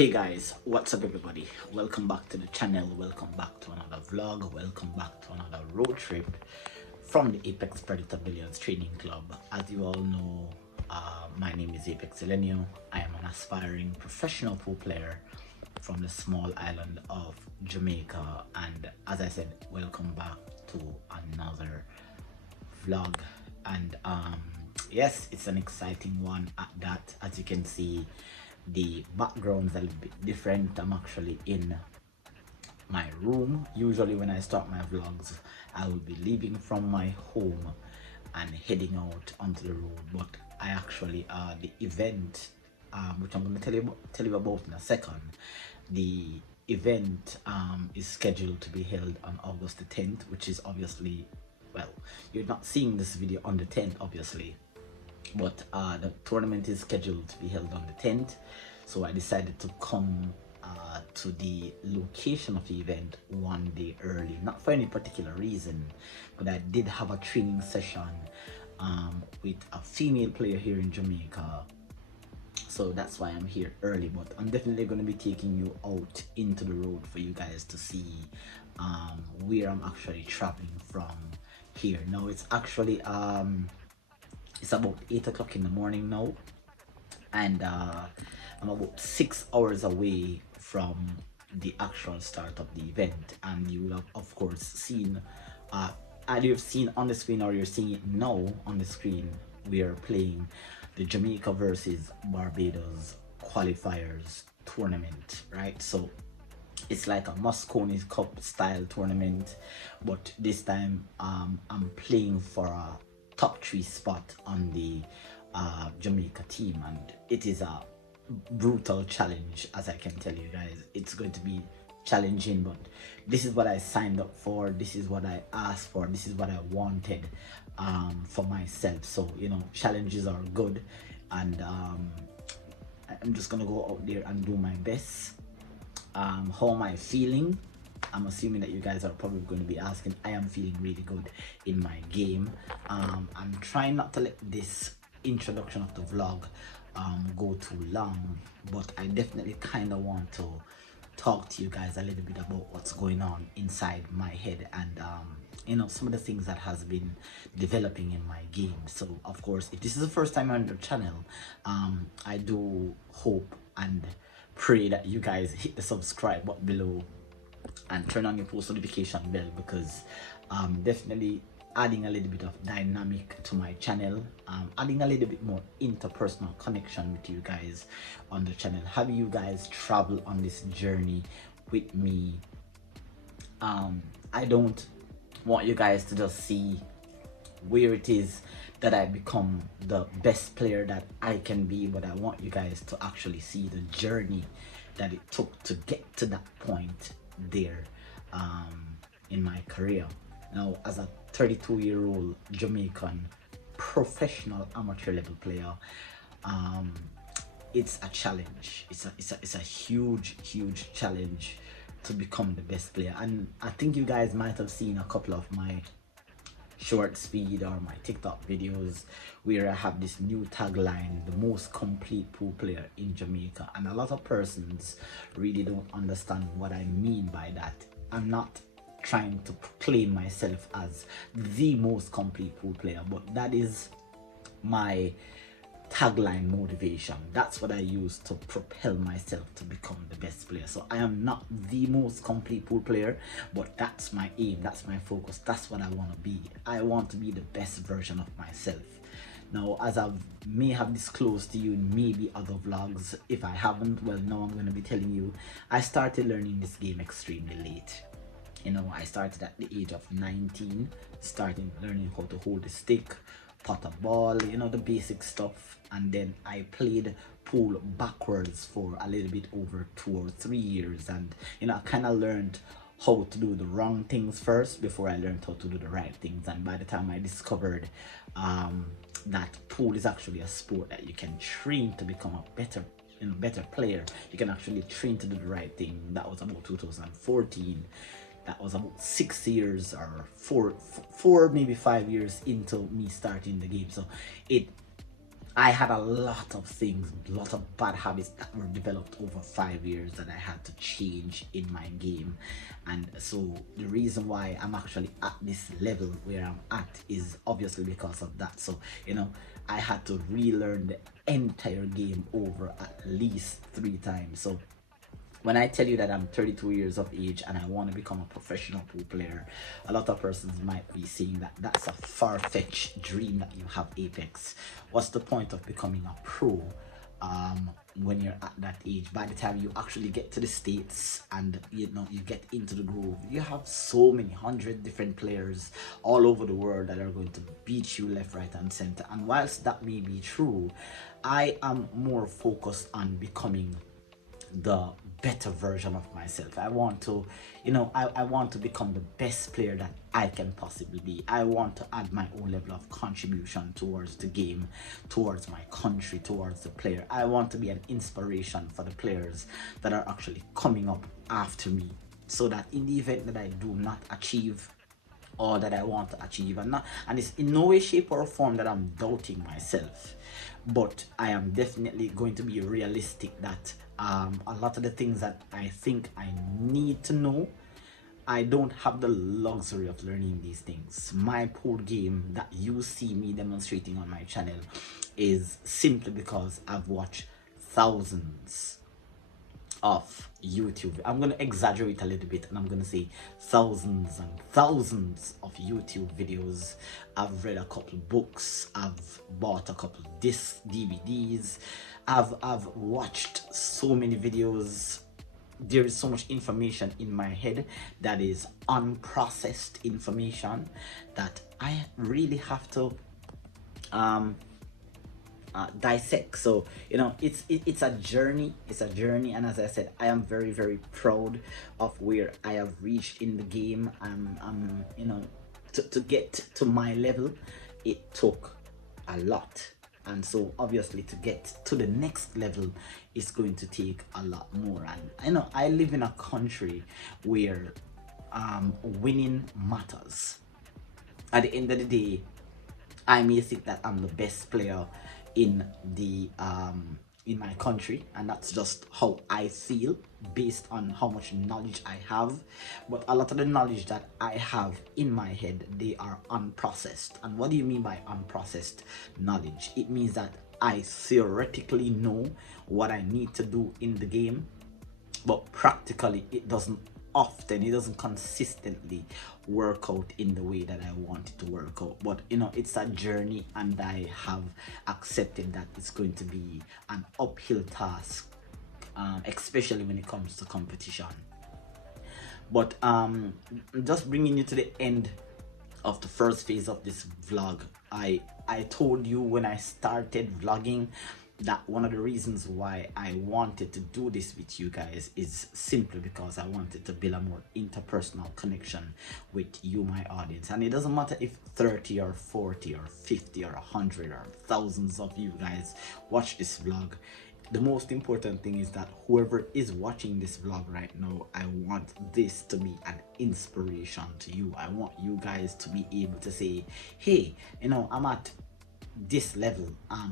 Hey guys, what's up everybody? Welcome back to the channel, welcome back to another vlog, welcome back to another road trip from the Apex Predator Billiards Training Club. As you all know, my name is ApexElgenio. I am an aspiring professional pool player from the small island of Jamaica, and as I said, welcome back to another vlog. And yes, it's an exciting one at that. As you can see, the background's a little bit different. I'm actually in my room. Usually when I start my vlogs, I will be leaving from my home and heading out onto the road, but I actually the event, which I'm going to tell you about in a second. The event is scheduled to be held on August the 10th, which is obviously, well, you're not seeing this video on the 10th obviously, but the tournament is scheduled to be held on the 10th. So I decided to come to the location of the event one day early, not for any particular reason, but I did have a training session with a female player here in Jamaica, so that's why I'm here early. But I'm definitely going to be taking you out into the road for you guys to see where I'm actually traveling from here. Now it's actually it's about 8 o'clock in the morning now, and I'm about 6 hours away from the actual start of the event. And you will have of course seen, either you've seen on the screen or you're seeing it now on the screen, we are playing the Jamaica versus Barbados qualifiers tournament, right? So it's like a Moscone Cup style tournament, but this time I'm playing for a top 3 spot on the Jamaica team, and it is a brutal challenge. As I can tell you guys, it's going to be challenging, but this is what I signed up for, this is what I asked for, this is what I wanted for myself. So you know, challenges are good, and I'm just gonna go out there and do my best. How am I feeling? I'm assuming that you guys are probably going to be asking. I am feeling really good in my game. I'm trying not to let this introduction of the vlog go too long, but I definitely kind of want to talk to you guys a little bit about what's going on inside my head, and you know, some of the things that has been developing in my game. So of course, if this is the first time on the channel, I do hope and pray that you guys hit the subscribe button below and turn on your post notification bell, because definitely adding a little bit of dynamic to my channel, adding a little bit more interpersonal connection with you guys on the channel, having you guys travel on this journey with me. I don't want you guys to just see where it is that I become the best player that I can be, but I want you guys to actually see the journey that it took to get to that point there in my career. Now, as a 32-year-old Jamaican professional amateur level player, it's a challenge. It's a huge challenge to become the best player. And I think you guys might have seen a couple of my short speed or my TikTok videos where I have this new tagline, the most complete pool player in Jamaica, and a lot of persons really don't understand what I mean by that. I'm not trying to proclaim myself as the most complete pool player, but that is my tagline motivation. That's what I use to propel myself to become the best player. So I am not the most complete pool player, but that's my aim, that's my focus, that's what I want to be. I want to be the best version of myself. Now, as I may have disclosed to you in maybe other vlogs, if I haven't, well, now I'm going to be telling you, I started learning this game extremely late. You know, I started at the age of 19, starting learning how to hold a stick, pot a ball, you know, the basic stuff. And then I played pool backwards for a little bit over 2 or 3 years, and you know, I kind of learned how to do the wrong things first before I learned how to do the right things. And by the time I discovered that pool is actually a sport that you can train to become a better, you know, better player, you can actually train to do the right thing. That was about 2014. That was about 6 years or four maybe 5 years into me starting the game. So it I had a lot of things, a lot of bad habits that were developed over 5 years that I had to change in my game. And so the reason why I'm actually at this level where I'm at is obviously because of that. So, I had to relearn the entire game over at least 3 times. So when I tell you that I'm 32 years of age and I want to become a professional pool player, a lot of persons might be saying that that's a far-fetched dream that you have, Apex. What's the point of becoming a pro when you're at that age? By the time you actually get to the States and you get into the groove, you have so many 100 different players all over the world that are going to beat you left, right, and center. And whilst that may be true, I am more focused on becoming the better version of myself. I want to, I want to become the best player that I can possibly be. I want to add my own level of contribution towards the game, towards my country, towards the player. I want to be an inspiration for the players that are actually coming up after me, so that in the event that I do not achieve all that I want to achieve, and it's in no way, shape, or form that I'm doubting myself, but I am definitely going to be realistic that a lot of the things that I think I need to know, I don't have the luxury of learning these things. My pool game that you see me demonstrating on my channel is simply because I've watched thousands of YouTube. I'm going to exaggerate a little bit and I'm going to say thousands and thousands of YouTube videos. I've read a couple books, I've bought a couple discs, DVDs, I've watched so many videos. There is so much information in my head that is unprocessed information that I really have to dissect. So it's a journey. It's a journey, and as I said, I am very, very proud of where I have reached in the game. I'm to get to my level, it took a lot, and so obviously to get to the next level is going to take a lot more. And I live in a country where winning matters. At the end of the day, I may think that I'm the best player in the in my country, and that's just how I feel based on how much knowledge I have. But a lot of the knowledge that I have in my head, they are unprocessed. And what do you mean by unprocessed knowledge? It means that I theoretically know what I need to do in the game, but practically it doesn't consistently work out in the way that I want it to work out. But it's a journey, and I have accepted that it's going to be an uphill task, especially when it comes to competition. But just bringing you to the end of the first phase of this vlog, I told you when I started vlogging that one of the reasons why I wanted to do this with you guys is simply because I wanted to build a more interpersonal connection with you, my audience. And it doesn't matter if 30 or 40 or 50 or 100 or thousands of you guys watch this vlog. The most important thing is that whoever is watching this vlog right now, I want this to be an inspiration to you. I want you guys to be able to say, hey, I'm at this level,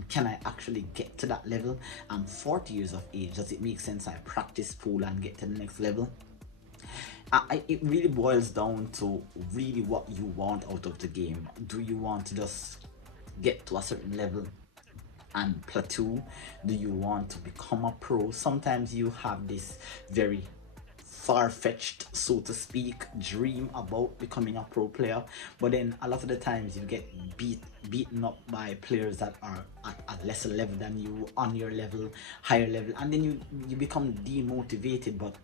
can I actually get to that level? I'm 40 years of age. Does it make sense I practice pool and get to the next level? It really boils down to really what you want out of the game. Do you want to just get to a certain level and plateau? Do you want to become a pro? Sometimes you have this very far-fetched, so to speak, dream about becoming a pro player, but then a lot of the times you get beaten up by players that are at a lesser level than you, on your level, higher level, and then you become demotivated. But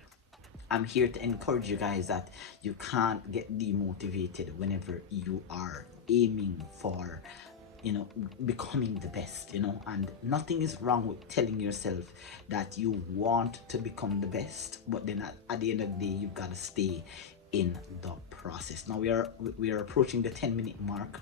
I'm here to encourage you guys that you can't get demotivated whenever you are aiming for becoming the best, and nothing is wrong with telling yourself that you want to become the best, but then at the end of the day, you've got to stay in the process. Now we are approaching the 10-minute mark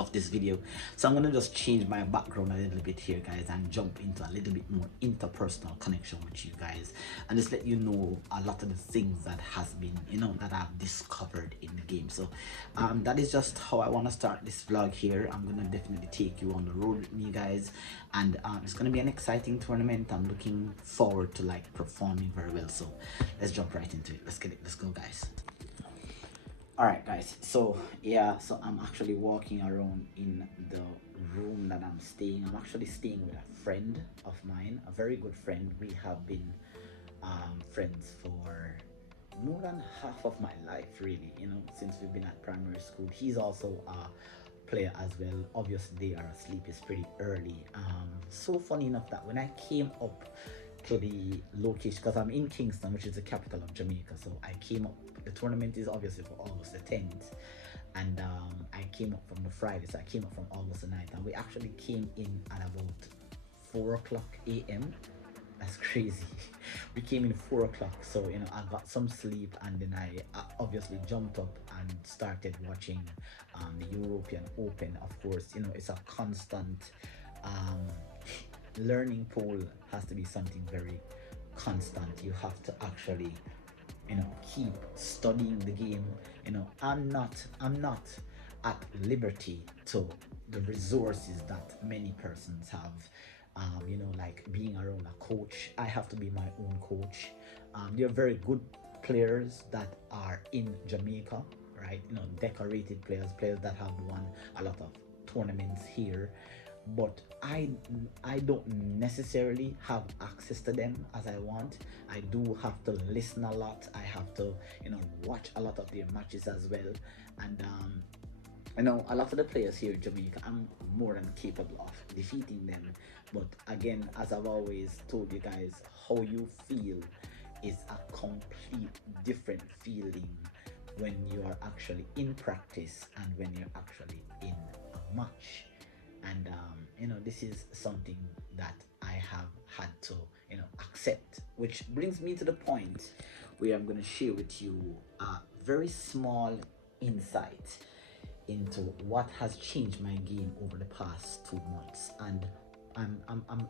of this video. So I'm gonna just change my background a little bit here, guys, and jump into a little bit more interpersonal connection with you guys, and just let you know a lot of the things that has been, that I've discovered in the game. So that is just how I want to start this vlog here. I'm gonna definitely take you on the road with me, guys, and it's gonna be an exciting tournament. I'm looking forward to like performing very well. So let's jump right into it. Let's get it. Let's go, guys. Alright, guys, so yeah, so I'm actually walking around in the room that I'm staying. I'm actually staying with a friend of mine, a very good friend. We have been friends for more than half of my life, really, since we've been at primary school. He's also a player as well. Obviously they are asleep, it's pretty early. So funny enough that when I came up to the location, because I'm in Kingston, which is the capital of Jamaica, so I came up. The tournament is obviously for August the 10th, and I came up from the Friday, so I came up from August the 9th, and we actually came in at about 4 o'clock a.m. That's crazy. We came in 4 o'clock, so I got some sleep, and then I obviously jumped up and started watching the European Open. Of course, it's a constant learning pool. Has to be something very constant. You have to actually keep studying the game. I'm not at liberty to the resources that many persons have. Like being around a coach. I have to be my own coach. There are very good players that are in Jamaica, right? Decorated players that have won a lot of tournaments here, but I don't necessarily have access to them as I want. I do have to listen a lot. I have to watch a lot of their matches as well, and a lot of the players here in Jamaica, I'm more than capable of defeating them. But again, as I've always told you guys, how you feel is a complete different feeling when you are actually in practice and when you're actually in a match. And this is something that I have had to accept, which brings me to the point where I'm going to share with you a very small insight into what has changed my game over the past 2 months. And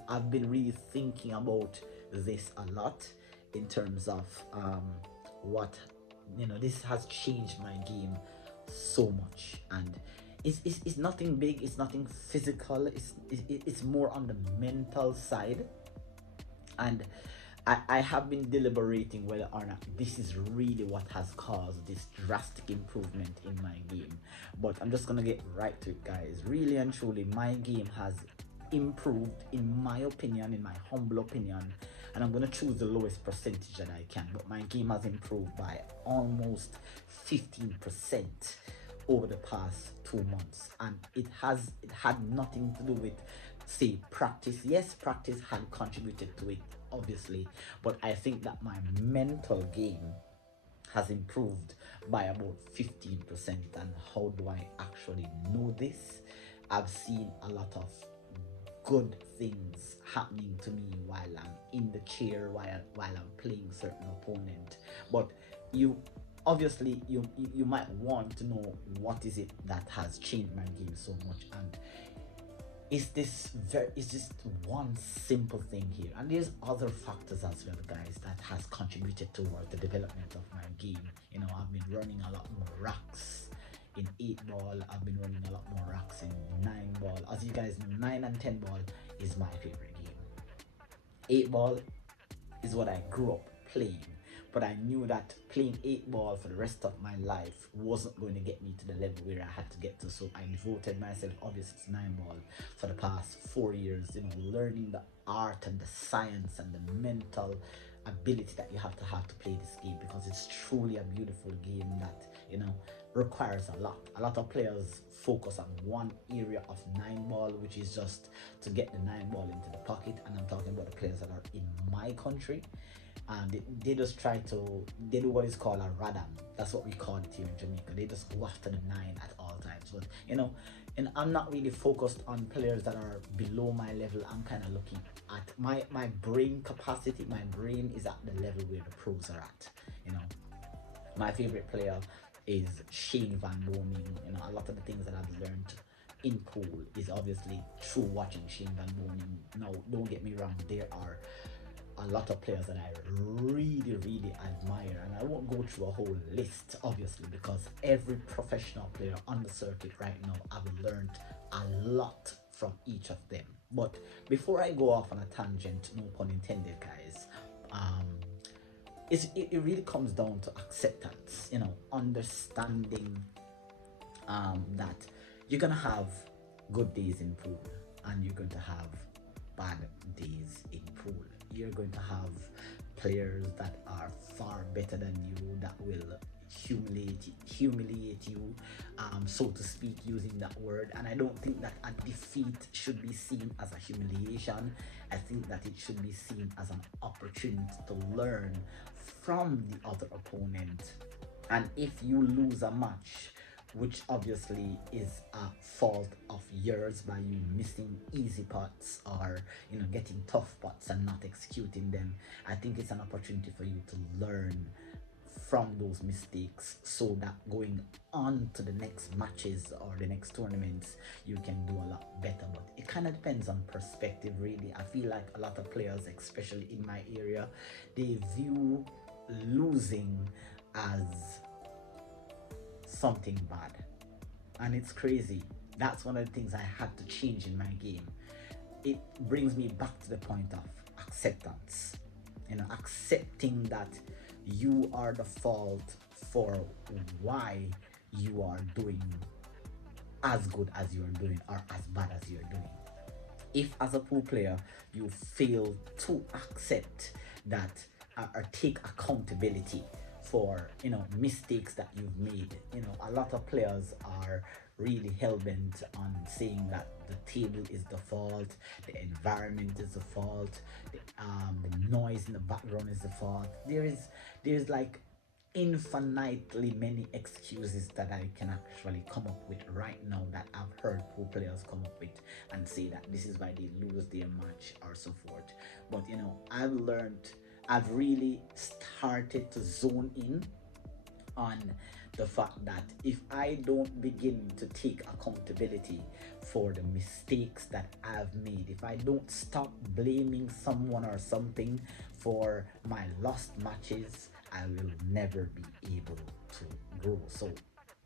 I've been really thinking about this a lot in terms of what this has changed my game so much. And it's nothing big, it's nothing physical, it's more on the mental side. And I have been deliberating whether or not this is really what has caused this drastic improvement in my game. But I'm just gonna get right to it, guys. Really and truly, my game has improved, in my opinion, in my humble opinion, and I'm gonna choose the lowest percentage that I can, but my game has improved by almost 15% over the past 2 months. And it had nothing to do with, say, practice. Yes, practice had contributed to it, obviously, but I think that my mental game has improved by about 15%. And how do I actually know this? I've seen a lot of good things happening to me while I'm in the chair, while I'm playing certain opponent. But you might want to know, what is it that has changed my game so much? And it's just one simple thing here, and there's other factors as well, guys, that has contributed towards the development of my game. I've been running a lot more racks in 8-ball. I've been running a lot more racks in 9-ball. As you guys know, 9 and 10-ball is my favorite game. 8-ball is what I grew up playing, but I knew that playing 8-ball for the rest of my life wasn't going to get me to the level where I had to get to. So I devoted myself, obviously, to 9-ball for the past 4 years, learning the art and the science and the mental ability that you have to play this game, because it's truly a beautiful game that requires a lot. A lot of players focus on one area of 9-ball, which is just to get the 9-ball into the pocket. And I'm talking about the players that are in my country, and they just they do what is called a radam. That's what we call it here in Jamaica. They just go after the 9 at all times. But and I'm not really focused on players that are below my level. I'm kind of looking at my brain capacity. My brain is at the level where the pros are at. My favorite player is Shane Van Booming. A lot of the things that I've learned in pool is obviously through watching Shane Van Bonen. Now, don't get me wrong, there are a lot of players that I really admire, and I won't go through a whole list obviously, because every professional player on the circuit right now, I've learned a lot from each of them. But before I go off on a tangent, no pun intended, guys, it really comes down to acceptance, understanding that you're gonna have good days in pool and you're going to have bad days in pool. You're going to have players that are far better than you that will humiliate you, so to speak, using that word. And I don't think that a defeat should be seen as a humiliation. I think that it should be seen as an opportunity to learn from the other opponent. And if you lose a match, which obviously is a fault of yours by you missing easy putts, or getting tough putts and not executing them, I think it's an opportunity for you to learn from those mistakes, so that going on to the next matches or the next tournaments, you can do a lot better. But it kind of depends on perspective, really. I feel like a lot of players, especially in my area, they view losing as something bad, and it's crazy. That's one of the things I had to change in my game. It brings me back to the point of acceptance, accepting that you are the fault for why you are doing as good as you're doing or as bad as you're doing. If as a pool player you fail to accept that, or take accountability for mistakes that you've made, a lot of players are really hell-bent on saying that the table is the fault, the environment is the fault, the noise in the background is the fault. There's like infinitely many excuses that I can actually come up with right now, that I've heard pool players come up with and say that this is why they lose their match or so forth. But I've really started to zone in on the fact that if I don't begin to take accountability for the mistakes that I've made, if I don't stop blaming someone or something for my lost matches, I will never be able to grow. So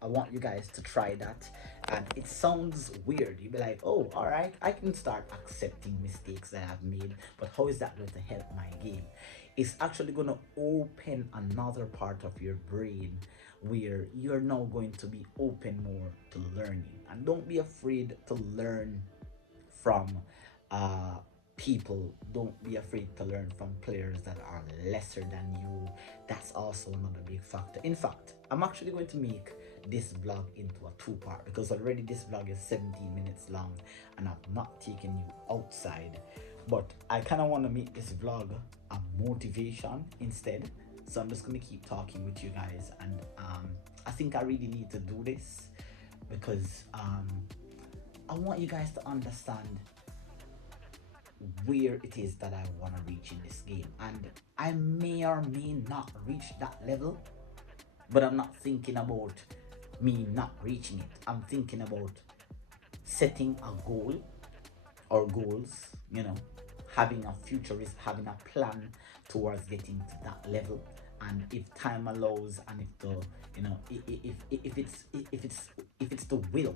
I want you guys to try that. And it sounds weird. You'll be like, oh, all right, I can start accepting mistakes that I've made, but how is that going to help my game? It's actually going to open another part of your brain where you're now going to be open more to learning. And don't be afraid to learn from people. Don't be afraid to learn from players that are lesser than you. That's also another big factor. In fact, I'm actually going to make this vlog into a two-part, because already this vlog is 17 minutes long and I've not taken you outside. But I kind of want to make this vlog a motivation instead. So I'm just going to keep talking with you guys, and I think I really need to do this because I want you guys to understand where it is that I want to reach in this game. And I may or may not reach that level, but I'm not thinking about me not reaching it. I'm thinking about setting a goal or goals, having a futurist, having a plan towards getting to that level. And if time allows, and if the if it's the will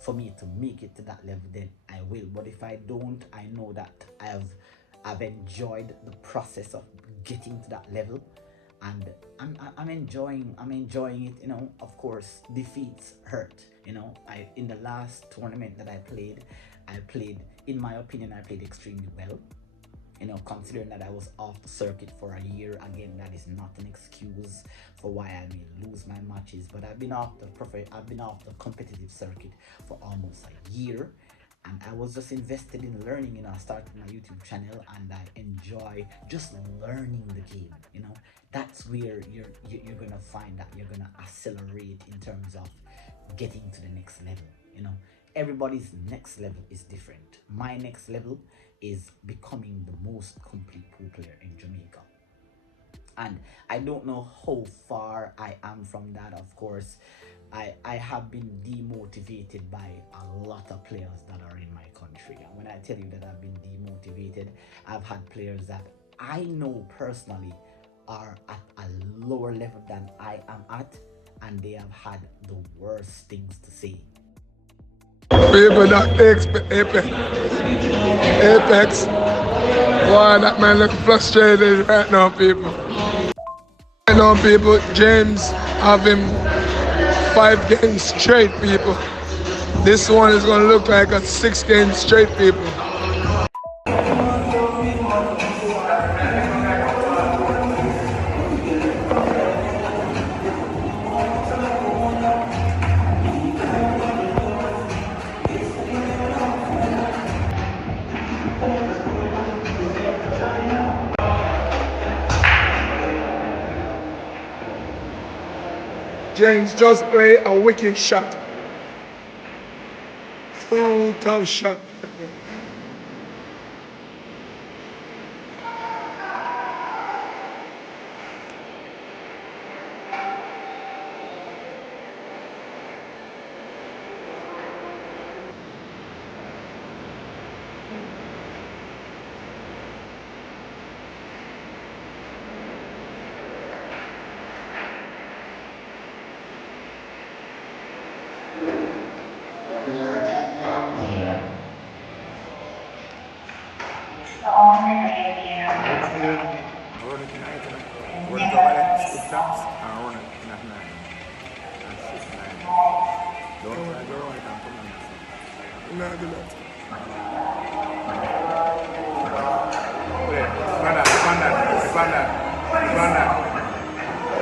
for me to make it to that level, then I will. But if I don't, I know that I've enjoyed the process of getting to that level, and I'm enjoying it. Of course, defeats hurt. In the last tournament that I played, in my opinion, I played extremely well. Considering that I was off the circuit for a year. Again, that is not an excuse for why I may lose my matches, but I've been off the competitive circuit for almost a year, and I was just invested in learning. I started my YouTube channel and I enjoy just learning the game. That's where you're gonna find that you're gonna accelerate in terms of getting to the next level. Everybody's next level is different. My next level is becoming the most complete pool player in Jamaica. And I don't know how far I am from that. Of course, I have been demotivated by a lot of players that are in my country. And when I tell you that I've been demotivated, I've had players that I know personally are at a lower level than I am at, and they have had the worst things to say. People that expect Apex. Boy, that man look frustrated right now, people. Right now, people, James have him 5 games straight, people. This one is gonna look like a 6 game straight, people. James just play a wicked shot. Full tough shot.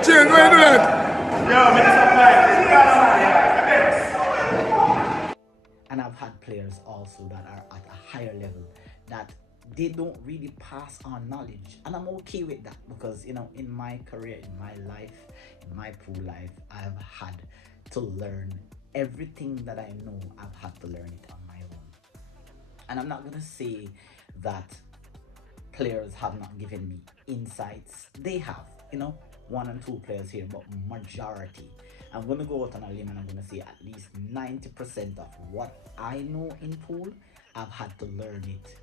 Change, why you do that? And I've had players also that are at a higher level that they don't really pass on knowledge, and I'm okay with that, because you know, in my career, in my life, in my pool life, I've had to learn everything that I know. I've had to learn it on my own, and I'm not gonna say that players have not given me insights. They have, you know, one and two players here, but majority, I'm gonna go out on a limb and I'm gonna say at least 90% of what I know in pool, I've had to learn it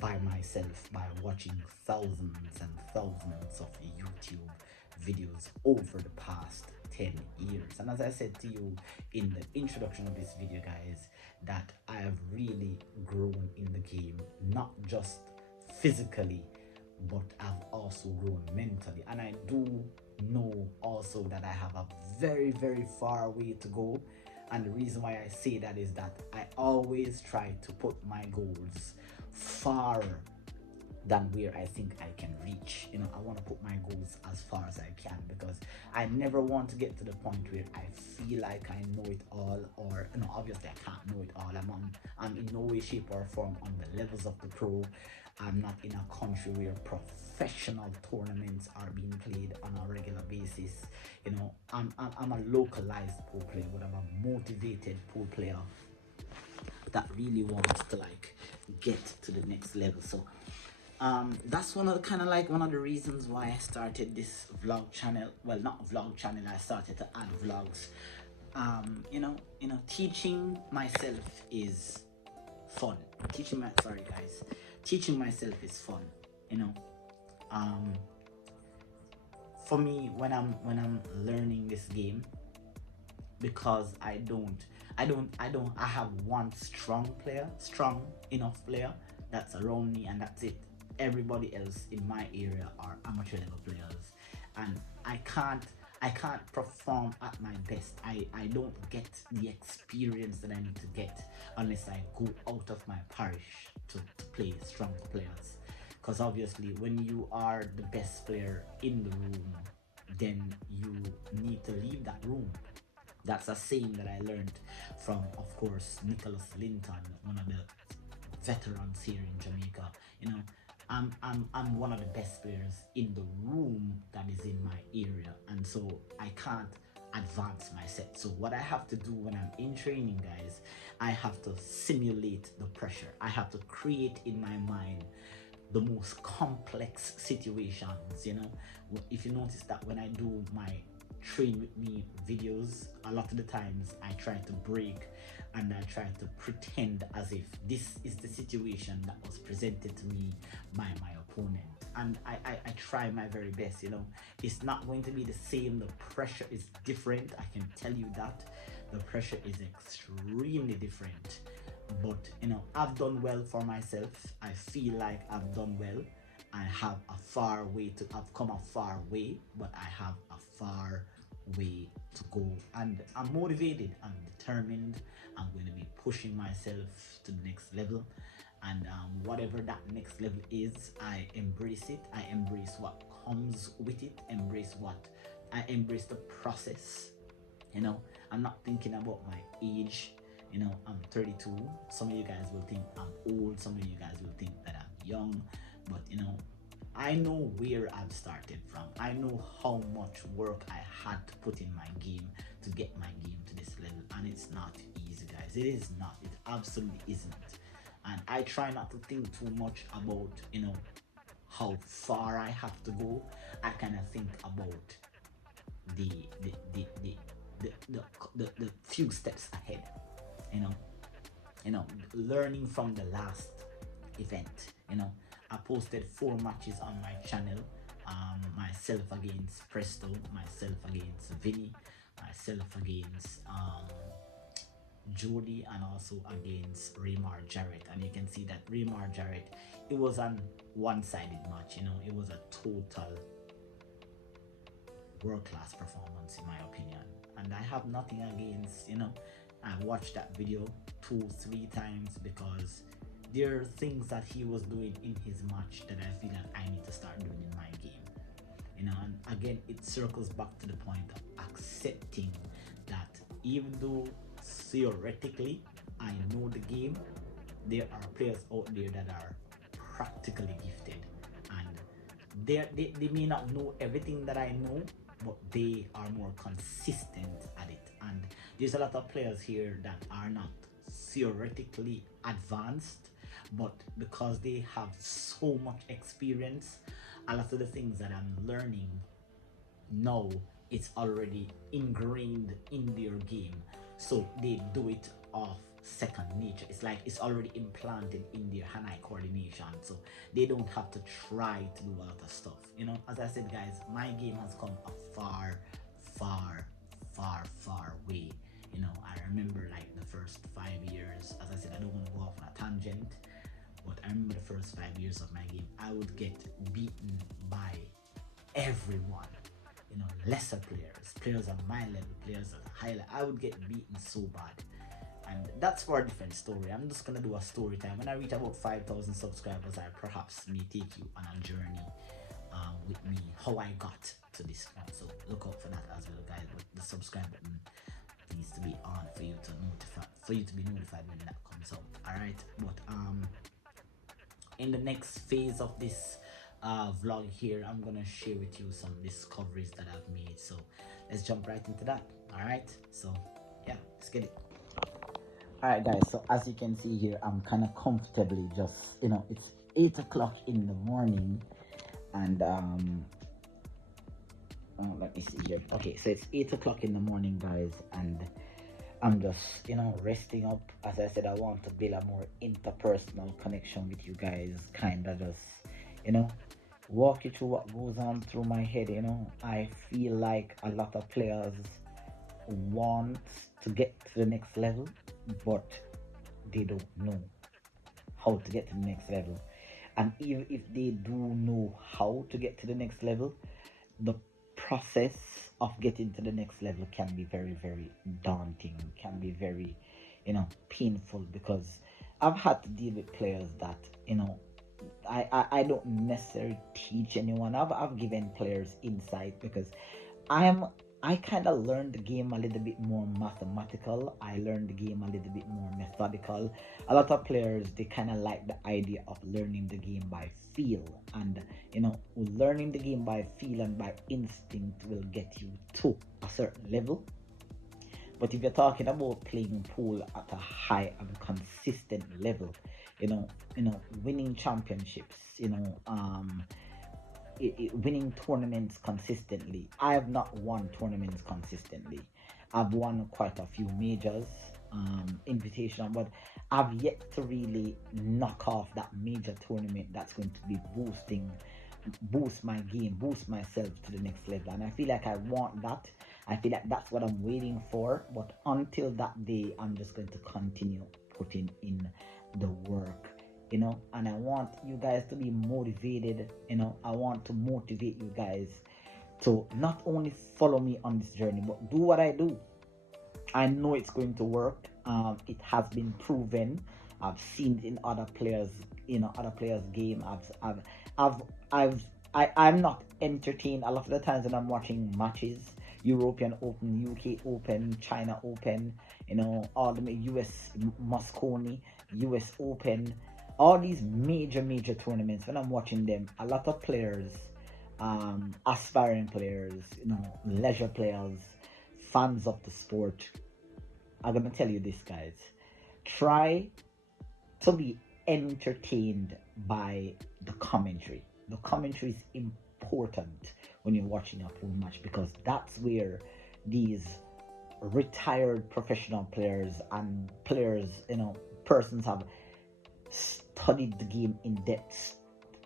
by myself, by watching thousands and thousands of YouTube videos over the past 10 years. And as I said to you in the introduction of this video, guys, that I have really grown in the game, not just physically, but I've also grown mentally. And I do know also that I have a very, very far way to go. And the reason why I say that is that I always try to put my goals far than where I think I can reach. You know, I want to put my goals as far as I can, because I never want to get to the point where I feel like I know it all, or you know, obviously I can't know it all. I'm in no way, shape or form on the levels of the pro. I'm not in a country where professional tournaments are being played on a regular basis. You know, I'm a localized pool player, but I'm a motivated pool player that really wants to like get to the next level. So that's one of the kind of like one of the reasons why I started this vlog channel. Well, not vlog channel, I started to add vlogs. You know, teaching myself is fun. Teaching myself is fun. You know, for me, when I'm learning this game, because I have one strong enough player that's around me, and that's it. Everybody else in my area are amateur level players, and I can't perform at my best. I don't get the experience that I need to get unless I go out of my parish to play stronger players. Because obviously when you are the best player in the room, then you need to leave that room. That's a saying that I learned from, of course, Nicholas Linton, one of the veterans here in Jamaica. You know, I'm one of the best players in the room that is in my area, and so I can't advance my set. So what I have to do when I'm in training, guys, I have to simulate the pressure. I have to create in my mind the most complex situations. You know, if you notice that when I do my train with me videos, a lot of the times I try to break and I try to pretend as if this is the situation that was presented to me by my opponent. And I try my very best, you know. It's not going to be the same. The pressure is different. I can tell you that. The pressure is extremely different. But, you know, I've done well for myself. I feel like I've done well. I have I've come a far way, but I have a far way to go. And I'm motivated, I'm determined. I'm going to be pushing myself to the next level. And whatever that next level is, I embrace it. I embrace what comes with it. I embrace the process. You know, I'm not thinking about my age. You know, I'm 32. Some of you guys will think I'm old. Some of you guys will think that I'm young. But, you know, I know where I've started from. I know how much work I had to put in my game to get my game to this level. And it's not easy, guys. It is not. It absolutely isn't. And I try not to think too much about, you know, how far I have to go. I kind of think about the few steps ahead. You know, learning from the last event. You know, I posted 4 matches on my channel. Myself against Presto, myself against Vinny, myself against Jody, and also against Raymar Jarrett. And you can see that Raymar Jarrett, it was an one-sided match. You know, it was a total world-class performance in my opinion. And I have nothing against, you know, I watched that video 2-3 times because there are things that he was doing in his match that I feel that I need to start doing in my game. You know, and again, it circles back to the point of accepting that even though theoretically I know the game, there are players out there that are practically gifted, and they may not know everything that I know, but they are more consistent at it. And there's a lot of players here that are not theoretically advanced, but because they have so much experience, a lot of the things that I'm learning now, it's already ingrained in their game, so they do it off second nature. It's like it's already implanted in their hand-eye coordination, so they don't have to try to do a lot of stuff. You know, as I said, guys, my game has come a far way. You know, I remember like the first 5 years, as I said, I don't want to go off on a tangent, but I remember the first 5 years of my game, I would get beaten by everyone. You know, lesser players on my level, players at a high level. I would get beaten so bad. And that's for a different story. I'm just gonna do a story time. When I reach about 5,000 subscribers, I perhaps may take you on a journey with me, how I got to this point. So look out for that as well, guys. But the subscribe button needs to be on for you to be notified when that comes out. Alright, but in the next phase of this vlog here, I'm gonna share with you some discoveries that I've made. So let's jump right into that. Alright, so yeah, let's get it. Alright guys, so as you can see here, I'm kind of comfortably just, you know, it's 8 o'clock in the morning, and let me see here. Okay, so it's 8 o'clock in the morning, guys, and I'm just, you know, resting up. As I said, I want to build a more interpersonal connection with you guys, kind of just, you know, walk you through what goes on through my head. You know, I feel like a lot of players want to get to the next level, but they don't know how to get to the next level. And even if they do know how to get to the next level, the process of getting to the next level can be very daunting, can be very, you know, painful, because I've had to deal with players that, you know, I don't necessarily teach anyone. I've given players insight because I kind of learned the game a little bit more mathematical. I learned the game a little bit more methodical. A lot of players, they kind of like the idea of learning the game by feel, and you know, learning the game by feel and by instinct will get you to a certain level. But if you're talking about playing pool at a high and consistent level, you know, winning championships, you know, winning tournaments consistently. I have not won tournaments consistently. I've won quite a few majors, invitational, but I've yet to really knock off that major tournament that's going to be boost my game, boost myself to the next level. And I feel like I want that. I feel like that's what I'm waiting for. But until that day, I'm just going to continue putting in the work, and I want you guys to be motivated. I want to motivate you guys to not only follow me on this journey, but do what I do. I know it's going to work. It has been proven. I've seen it in other players, other players' game. I'm not entertained a lot of the times when I'm watching matches. European Open, UK Open, China Open, all the US Moscone, US Open, all these major tournaments. When I'm watching them, a lot of players, aspiring players, leisure players, fans of the sport, I'm gonna tell you this, guys. Try to be entertained by the commentary. The commentary is important when you're watching a pool match, because that's where these retired professional players and players, persons have studied the game in depth.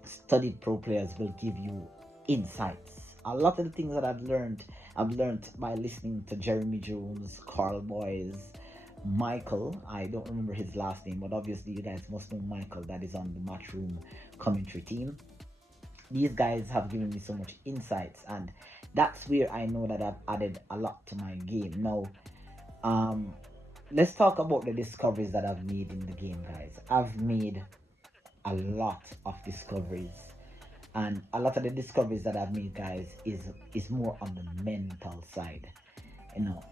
Studied pro players will give you insights. A lot of the things that I've learned by listening to Jeremy Jones, Carl Boys, Michael. I don't remember his last name, but obviously you guys must know Michael, that is on the Matchroom commentary team. These guys have given me so much insights, and that's where I know that I've added a lot to my game. Now, let's talk about the discoveries that I've made in the game, guys. I've made a lot of discoveries, and a lot of the discoveries that I've made, guys, is more on the mental side.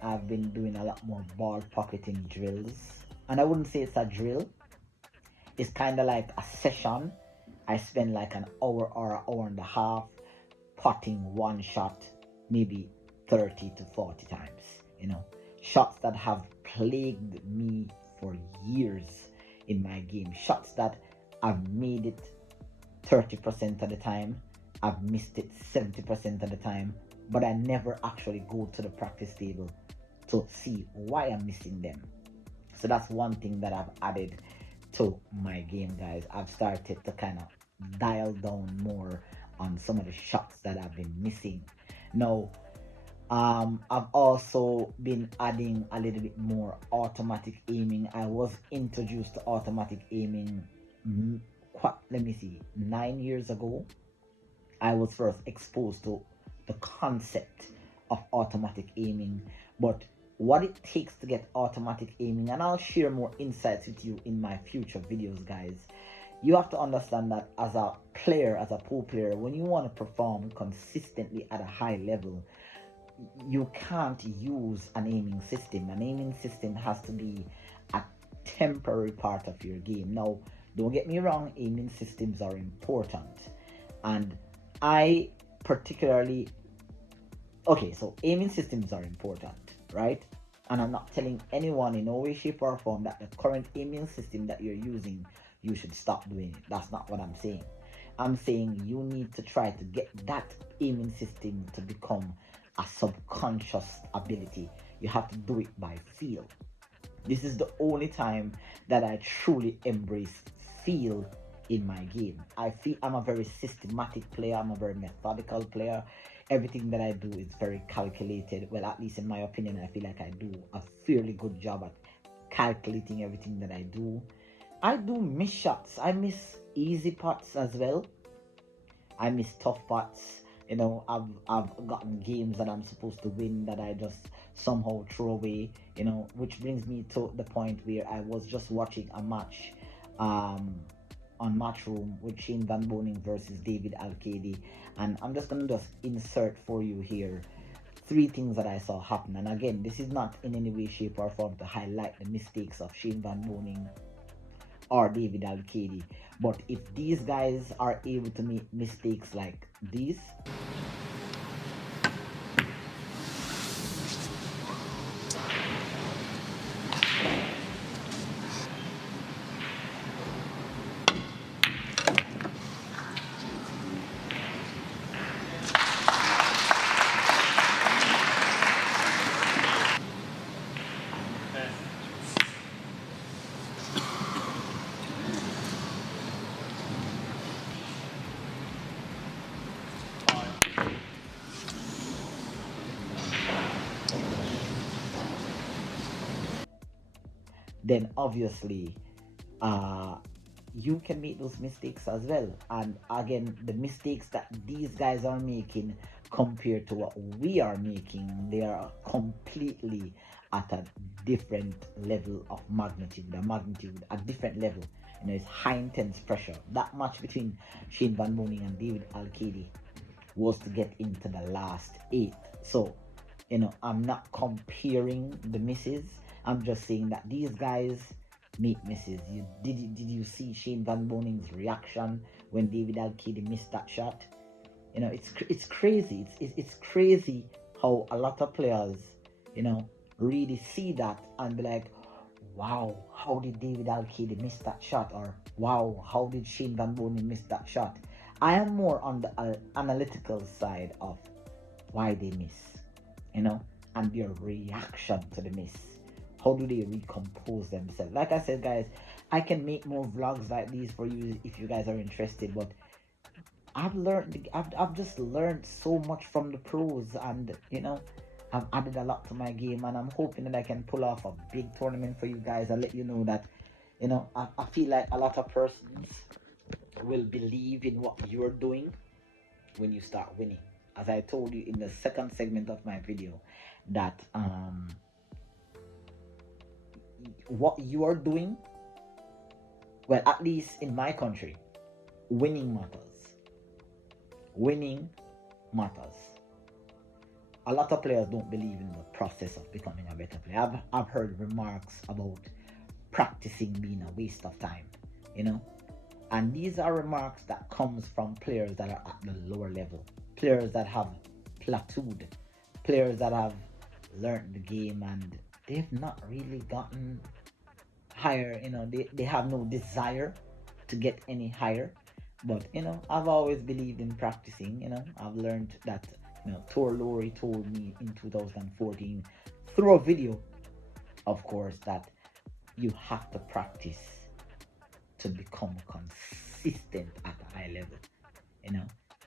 I've been doing a lot more ball pocketing drills, and I wouldn't say it's a drill. It's kind of like a session. I spend like an hour or an hour and a half potting one shot, maybe 30 to 40 times. Shots that have plagued me for years in my game. Shots that I've made it 30% of the time, I've missed it 70% of the time, but I never actually go to the practice table to see why I'm missing them. So that's one thing that I've added to my game, guys. I've started to kind of dial down more on some of the shots that I've been missing. Now, I've also been adding a little bit more automatic aiming. I was introduced to automatic aiming, 9 years ago. I was first exposed to the concept of automatic aiming, but what it takes to get automatic aiming, and I'll share more insights with you in my future videos, guys. You have to understand that as a player, as a pool player, when you want to perform consistently at a high level, you can't use an aiming system. An aiming system has to be a temporary part of your game. Now, don't get me wrong, aiming systems are important, and I particularly, so aiming systems are important, right? And I'm not telling anyone in no way, shape, or form that the current aiming system that you're using, you should stop doing it. That's not what I'm saying. I'm saying you need to try to get that aiming system to become a subconscious ability. You have to do it by feel. This is the only time that I truly embrace feel in my game. I feel I'm a very systematic player. I'm a very methodical player. Everything that I do is very calculated. Well, at least in my opinion, I feel like I do a fairly good job at calculating everything that I do. I do miss shots. I miss easy putts as well. I miss tough putts. I've gotten games that I'm supposed to win that I just somehow throw away. Which brings me to the point where I was just watching a match on Matchroom with Shane Van Boening versus David Alcady, and I'm just gonna insert for you here 3 things that I saw happen. And again, this is not in any way, shape, or form to highlight the mistakes of Shane Van Boening or David Alcady, but if these guys are able to make mistakes like these, then obviously you can make those mistakes as well. And again, the mistakes that these guys are making compared to what we are making, they are completely at a different level of magnitude, a different level. It's high intense pressure. That match between Shane Van Boening and David Al-Kaidi was to get into the last 8. So I'm not comparing the misses. I'm just saying that these guys make misses. Did you see Shane Van Boening's reaction when David Al-Kaidi missed that shot? It's crazy. It's crazy how a lot of players really see that and be like, wow, how did David Al-Kaidi miss that shot? Or wow, how did Shane Van Boening miss that shot? I am more on the analytical side of why they miss, and their reaction to the miss. How do they recompose themselves? Like I said, guys, I can make more vlogs like these for you if you guys are interested, but I've just learned so much from the pros, and I've added a lot to my game, and I'm hoping that I can pull off a big tournament for you guys and let you know that I feel like a lot of persons will believe in what you're doing when you start winning. As I told you in the second segment of my video, that what you are doing, well, at least in my country, winning matters. Winning matters. A lot of players don't believe in the process of becoming a better player. I've heard remarks about practicing being a waste of time, and these are remarks that comes from players that are at the lower level, players that have plateaued, players that have learned the game and they've not really gotten higher. They have no desire to get any higher. But I've always believed in practicing. I've learned that Tor Lori told me in 2014 through a video, of course, that you have to practice to become consistent at a high level,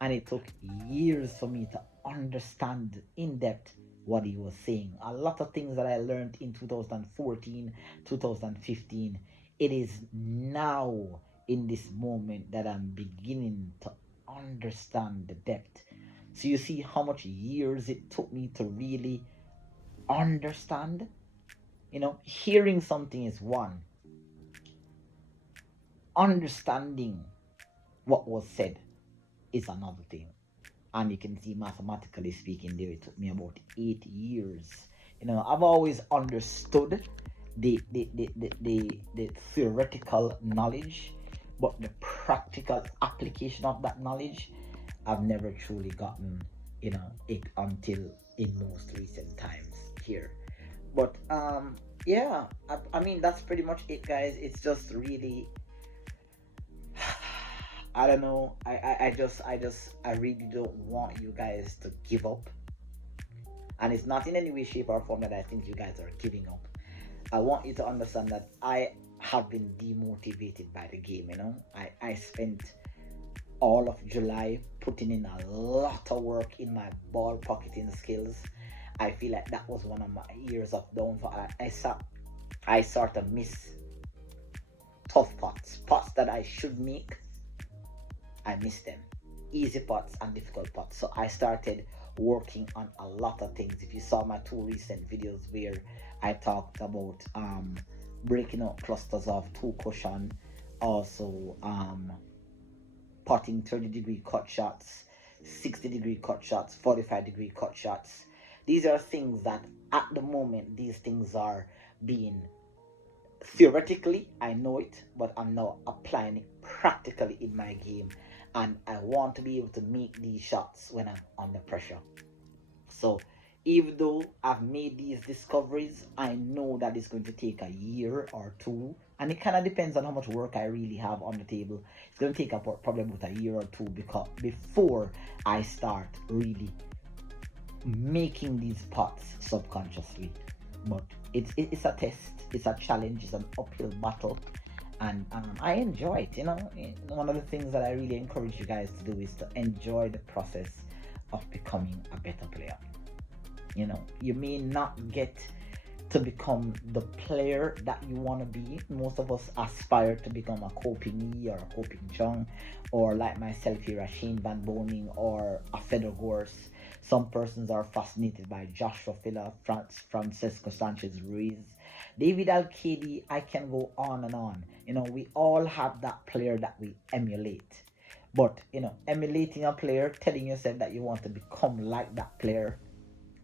and it took years for me to understand in depth what he was saying. A lot of things that I learned in 2014, 2015, it is now in this moment that I'm beginning to understand the depth. So you see how much years it took me to really understand. Hearing something is one, understanding what was said is another thing. And you can see, mathematically speaking, there it took me about 8 years. I've always understood the theoretical knowledge, but the practical application of that knowledge, I've never truly gotten it until in most recent times here. But yeah, I mean, that's pretty much it, guys. It's just really I don't know. I really don't want you guys to give up. And it's not in any way, shape, or form that I think you guys are giving up. I want you to understand that I have been demotivated by the game. I spent all of July putting in a lot of work in my ball pocketing skills. I feel like that was one of my years of downfall. I sort of miss tough pots that I should make. I miss them. Easy pots and difficult pots. So I started working on a lot of things. If you saw my 2 recent videos where I talked about breaking up clusters of 2 cushion, also potting 30-degree cut shots, 60-degree cut shots, 45-degree cut shots. These are things that at the moment, these things are being theoretically, I know it, but I'm now applying it practically in my game, and I want to be able to make these shots when I'm under pressure. So even though I've made these discoveries, I know that it's going to take a year or 2, and it kind of depends on how much work I really have on the table. It's going to take probably about a year or 2 before I start really making these pots subconsciously. But it's a test, it's a challenge, it's an uphill battle, and I enjoy it. One of the things that I really encourage you guys to do is to enjoy the process of becoming a better player. You may not get to become the player that you want to be. Most of us aspire to become a Coping Yi or a Coping Chung, or like myself here, a Shane Van Boning or a Fedor Gorse. Some persons are fascinated by Joshua Filler, Francesco Sanchez Ruiz, David Alcade. I can go on and on. We all have that player that we emulate. But emulating a player, telling yourself that you want to become like that player,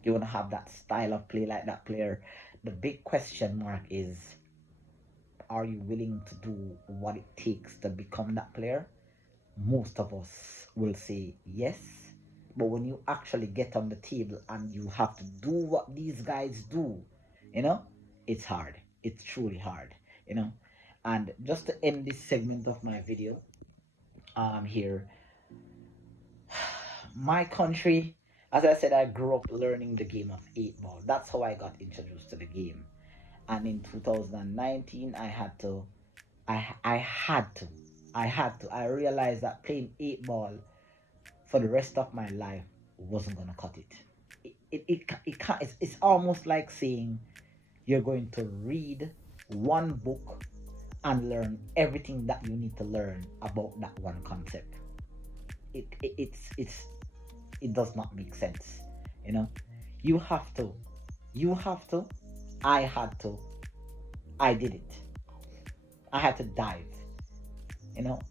you want to have that style of play like that player. The big question mark is, are you willing to do what it takes to become that player? Most of us will say yes. But when you actually get on the table and you have to do what these guys do, it's hard. It's truly hard, And just to end this segment of my video, here, my country, as I said, I grew up learning the game of 8 ball. That's how I got introduced to the game. And in 2019, I realized that playing 8 ball for the rest of my life wasn't gonna cut it. It can't. It's almost like saying you're going to read one book and learn everything that you need to learn about that one concept. It does not make sense. You have to. I had to. I did it. I had to dive.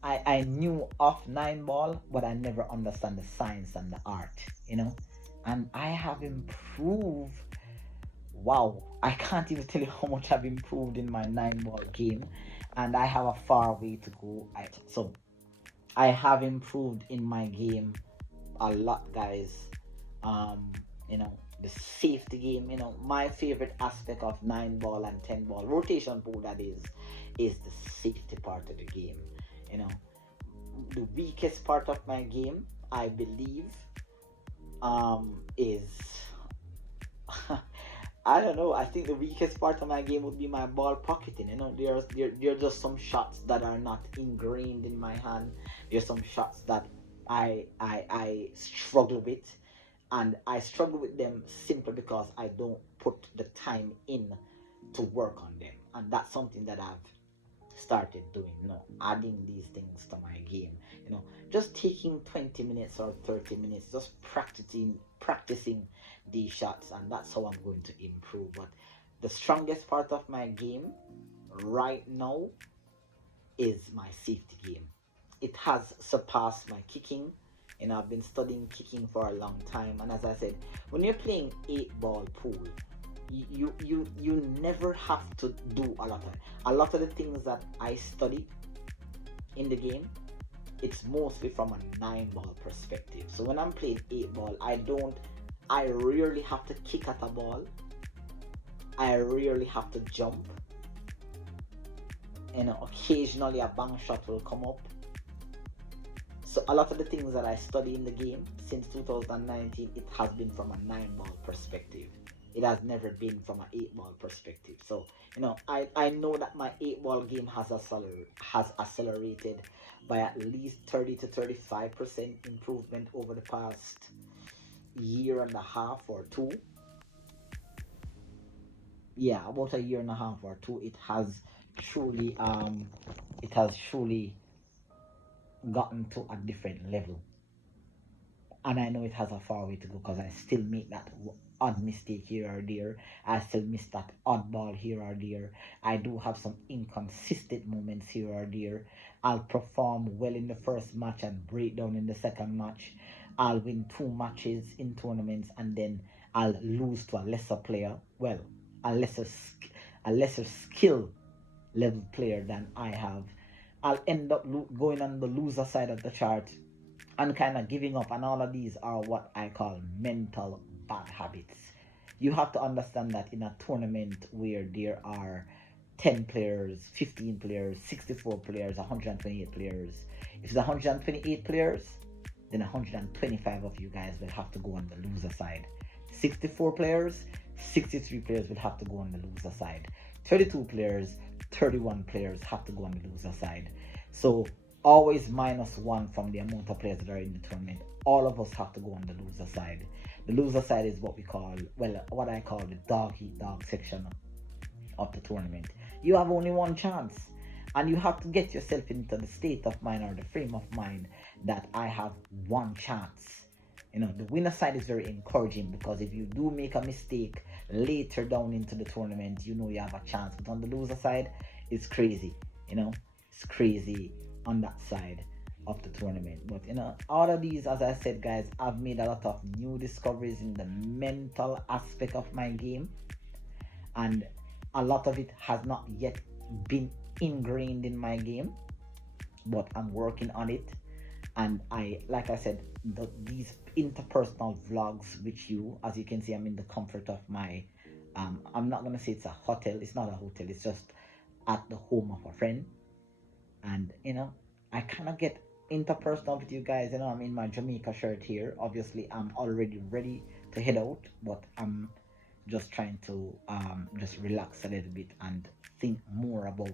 I knew of 9 ball, but I never understand the science and the art. And I have improved. Wow, I can't even tell you how much I've improved in my 9 ball game, and I have a far way to go. So I have improved in my game a lot, guys. The safety game, my favorite aspect of 9 ball and 10 ball rotation pool, that is the safety part of the game. The weakest part of my game, I believe, is I don't know. I think the weakest part of my game would be my ball pocketing. There are just some shots that are not ingrained in my hand. There's some shots that I struggle with, and I struggle with them simply because I don't put the time in to work on them. And that's something that I've started doing, adding these things to my game. Just taking 20 minutes or 30 minutes, just practicing these shots, and that's how I'm going to improve. But the strongest part of my game right now is my safety game. It has surpassed my kicking. I've been studying kicking for a long time, and as I said, when you're playing 8 ball pool, you never have to do a lot of the things that I study in the game. It's mostly from a 9 ball perspective. So when I'm playing 8 ball, I rarely have to kick at a ball. I rarely have to jump. Occasionally a bang shot will come up. So a lot of the things that I study in the game since 2019, it has been from a 9-ball perspective. It has never been from an 8-ball perspective. So, I know that my 8-ball game has accelerated by at least 30 to 35% improvement over the past year and a half or two. Yeah, about a year and a half or two. It has truly gotten to a different level. And I know it has a far way to go because I still make that odd mistake here or there. I still miss that odd ball here or there. I do have some inconsistent moments here or there. I'll perform well in the first match and break down in the second match. I'll win 2 matches in tournaments and then I'll lose to a lesser player. Well, a lesser skill level player than I have. I'll end up going on the loser side of the chart and kind of giving up, and all of these are what I call mental bad habits. You have to understand that in a tournament where there are 10 players, 15 players, 64 players, 128 players, if it's 128 players, then 125 of you guys will have to go on the loser side. 64 players, 63 players will have to go on the loser side. 32 players, 31 players have to go on the loser side. So always -1 from the amount of players that are in the tournament. All of us have to go on the loser side. The loser side is what I call the dog eat dog section of the tournament. You have only one chance, and you have to get yourself into the state of mind or the frame of mind that I have one chance. The winner side is very encouraging, because if you do make a mistake later down into the tournament, you have a chance. But on the loser side, it's crazy. It's crazy on that side of the tournament. But all of these, as I said, guys, I've made a lot of new discoveries in the mental aspect of my game, and a lot of it has not yet been ingrained in my game, but I'm working on it. And like I said, these interpersonal vlogs with you, as you can see, I'm in the comfort of my I'm not gonna say it's a hotel. It's not a hotel. It's just at the home of a friend. And I kind of get interpersonal with you guys. I'm in my Jamaica shirt here. Obviously, I'm already ready to head out, but I'm just trying to just relax a little bit and think more about.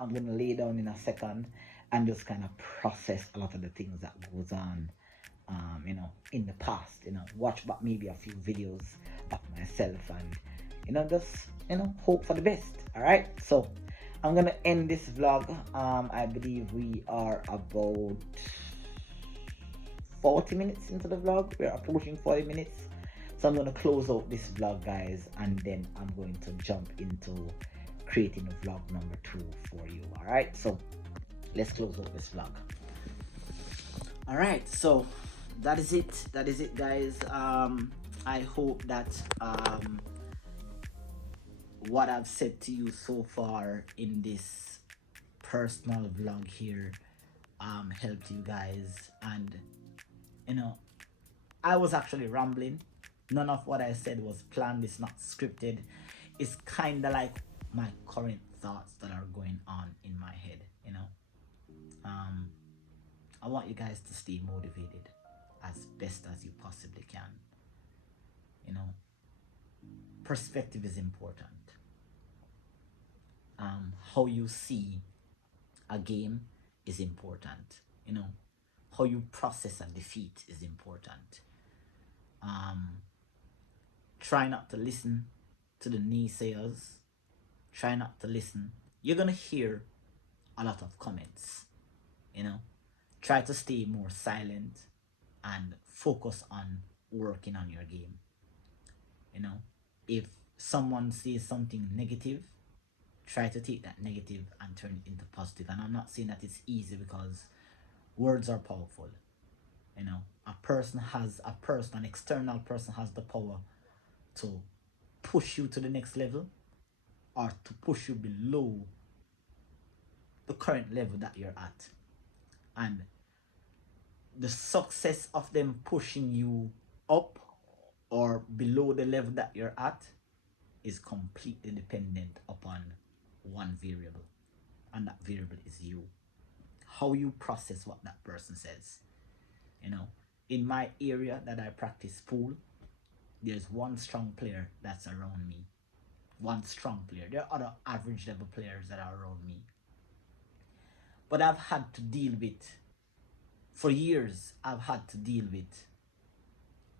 I'm gonna lay down in a second and just kind of process a lot of the things that goes on in the past. Watch back maybe a few videos of myself, and just hope for the best. All right, so I'm gonna end this vlog. I believe we are about 40 minutes into the vlog. We're approaching 40 minutes, so I'm gonna close out this vlog, guys, and then I'm going to jump into creating a vlog number 2 for you. All right, so let's close out this vlog. All right, so that is it, guys. I hope that what I've said to you so far in this personal vlog here helped you guys. And I was actually rambling. None of what I said was planned. It's not scripted. It's kind of like my current thoughts that are going on in my head. I want you guys to stay motivated as best as you possibly can. Perspective is important. How you see a game is important. How you process a defeat is important. Try not to listen to the naysayers. Try not to listen. You're gonna hear a lot of comments. Try to stay more silent and focus on working on your game. If someone says something negative, try to take that negative and turn it into positive. And I'm not saying that it's easy, because words are powerful. An external person has the power to push you to the next level, or to push you below the current level that you're at. And the success of them pushing you up or below the level that you're at is completely dependent upon one variable, and that variable is you. How you process what that person says. In my area that I practice pool, there's one strong player that's around me. One strong player. There are other average level players that are around me. But for years, I've had to deal with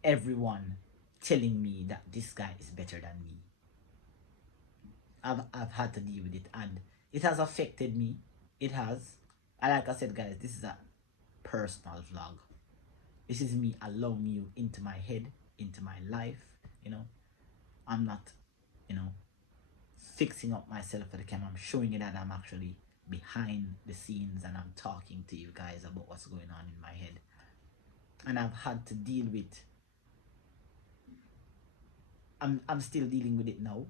everyone telling me that this guy is better than me. I've had to deal with it, and it has affected me. It has. And like I said, guys, this is a personal vlog. This is me allowing you into my head, into my life. I'm not, fixing up myself for the camera. I'm showing you that I'm actually behind the scenes, and I'm talking to you guys about what's going on in my head. And I've had to deal with, I'm still dealing with it now,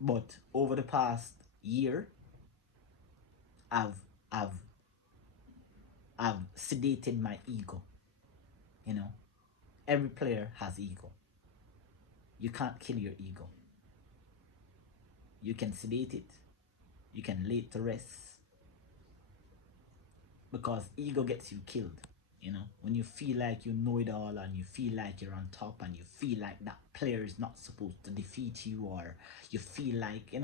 but over the past year, I've sedated my ego. Every player has ego. You can't kill your ego. You can sedate it. You can lay it to rest, because ego gets you killed. When you feel like you know it all, and you feel like you're on top, and you feel like that player is not supposed to defeat you, or you feel like,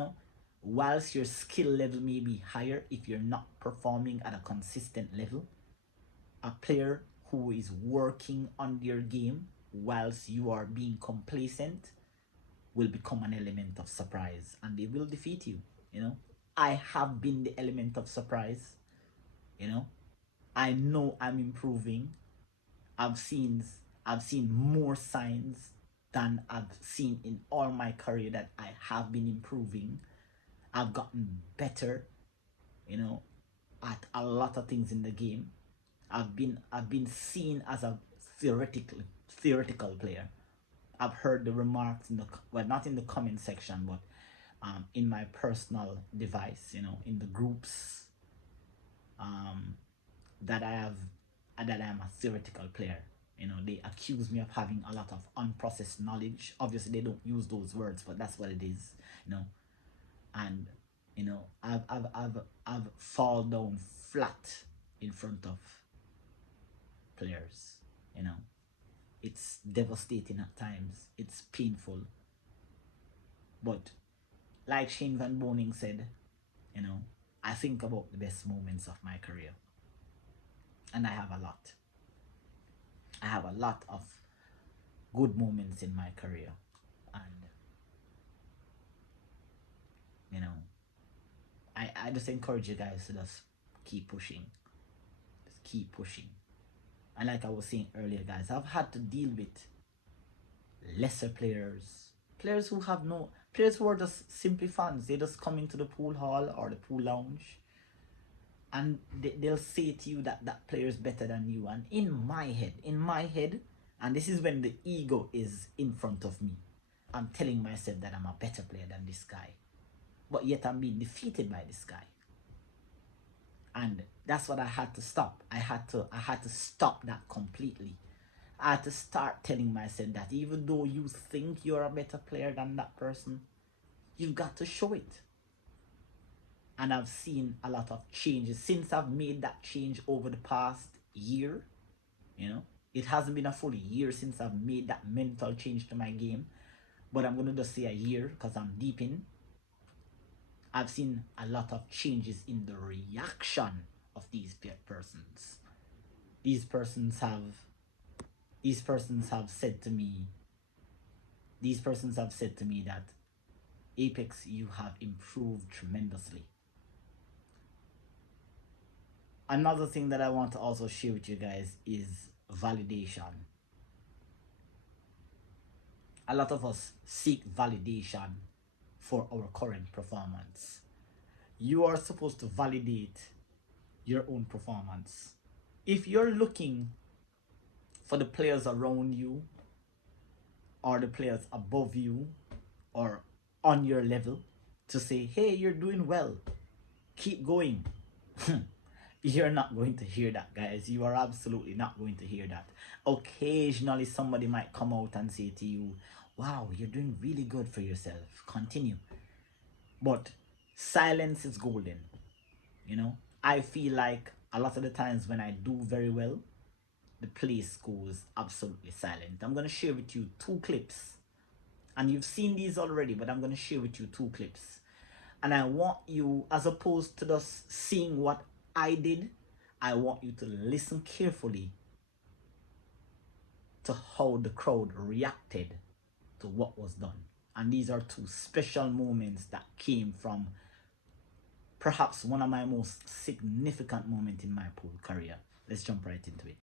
whilst your skill level may be higher, if you're not performing at a consistent level, a player who is working on their game whilst you are being complacent will become an element of surprise and they will defeat you. You know, I have been the element of surprise. You I know I'm improving. I've seen I've seen more signs than I've seen in all my career that I have been improving. I've gotten better, you know, at a lot of things in the game. I've been seen as a theoretical player. I've heard the remarks in the well, not in the comment section, but in my personal device, in the groups, um, that I'm a theoretical player. They accuse me of having a lot of unprocessed knowledge. Obviously, they don't use those words, but that's what it is. And I've fall down flat in front of players. It's devastating at times. It's painful. But like Shane Van Boning said, I think about the best moments of my career. And I have a lot. I have a lot of good moments in my career. And, I just encourage you guys to just keep pushing. Just keep pushing. And like I was saying earlier, guys, I've had to deal with lesser players who are just simply fans. They just come into the pool hall or the pool lounge and they'll say to you that that player is better than you. And in my head, and this is when the ego is in front of me, I'm telling myself that I'm a better player than this guy, but yet I'm being defeated by this guy. And that's what I had to stop. I had to stop that completely. I had to start telling myself that even though you think you're a better player than that person, you've got to show it. And I've seen a lot of changes since I've made that change over the past year. It hasn't been a full year since I've made that mental change to my game, but I'm going to just say a year because I'm deep in. I've seen a lot of changes in the reaction of these persons. These persons have said to me that, Apex, you have improved tremendously. Another thing that I want to also share with you guys is validation. A lot of us seek validation for our current performance. You are supposed to validate your own performance. If you're looking for the players around you or the players above you or on your level to say, hey, you're doing well, keep going, you're not going to hear that, guys. You are absolutely not going to hear that. Occasionally somebody might come out and say to you, wow, you're doing really good for yourself, continue. But silence is golden. I feel like a lot of the times when I do very well, the place goes absolutely silent. I'm going to share with you 2 clips. And you've seen these already, but I'm going to share with you 2 clips. And I want you, as opposed to just seeing what I did, I want you to listen carefully to how the crowd reacted to what was done. And these are 2 special moments that came from perhaps one of my most significant moments in my pool career. Let's jump right into it.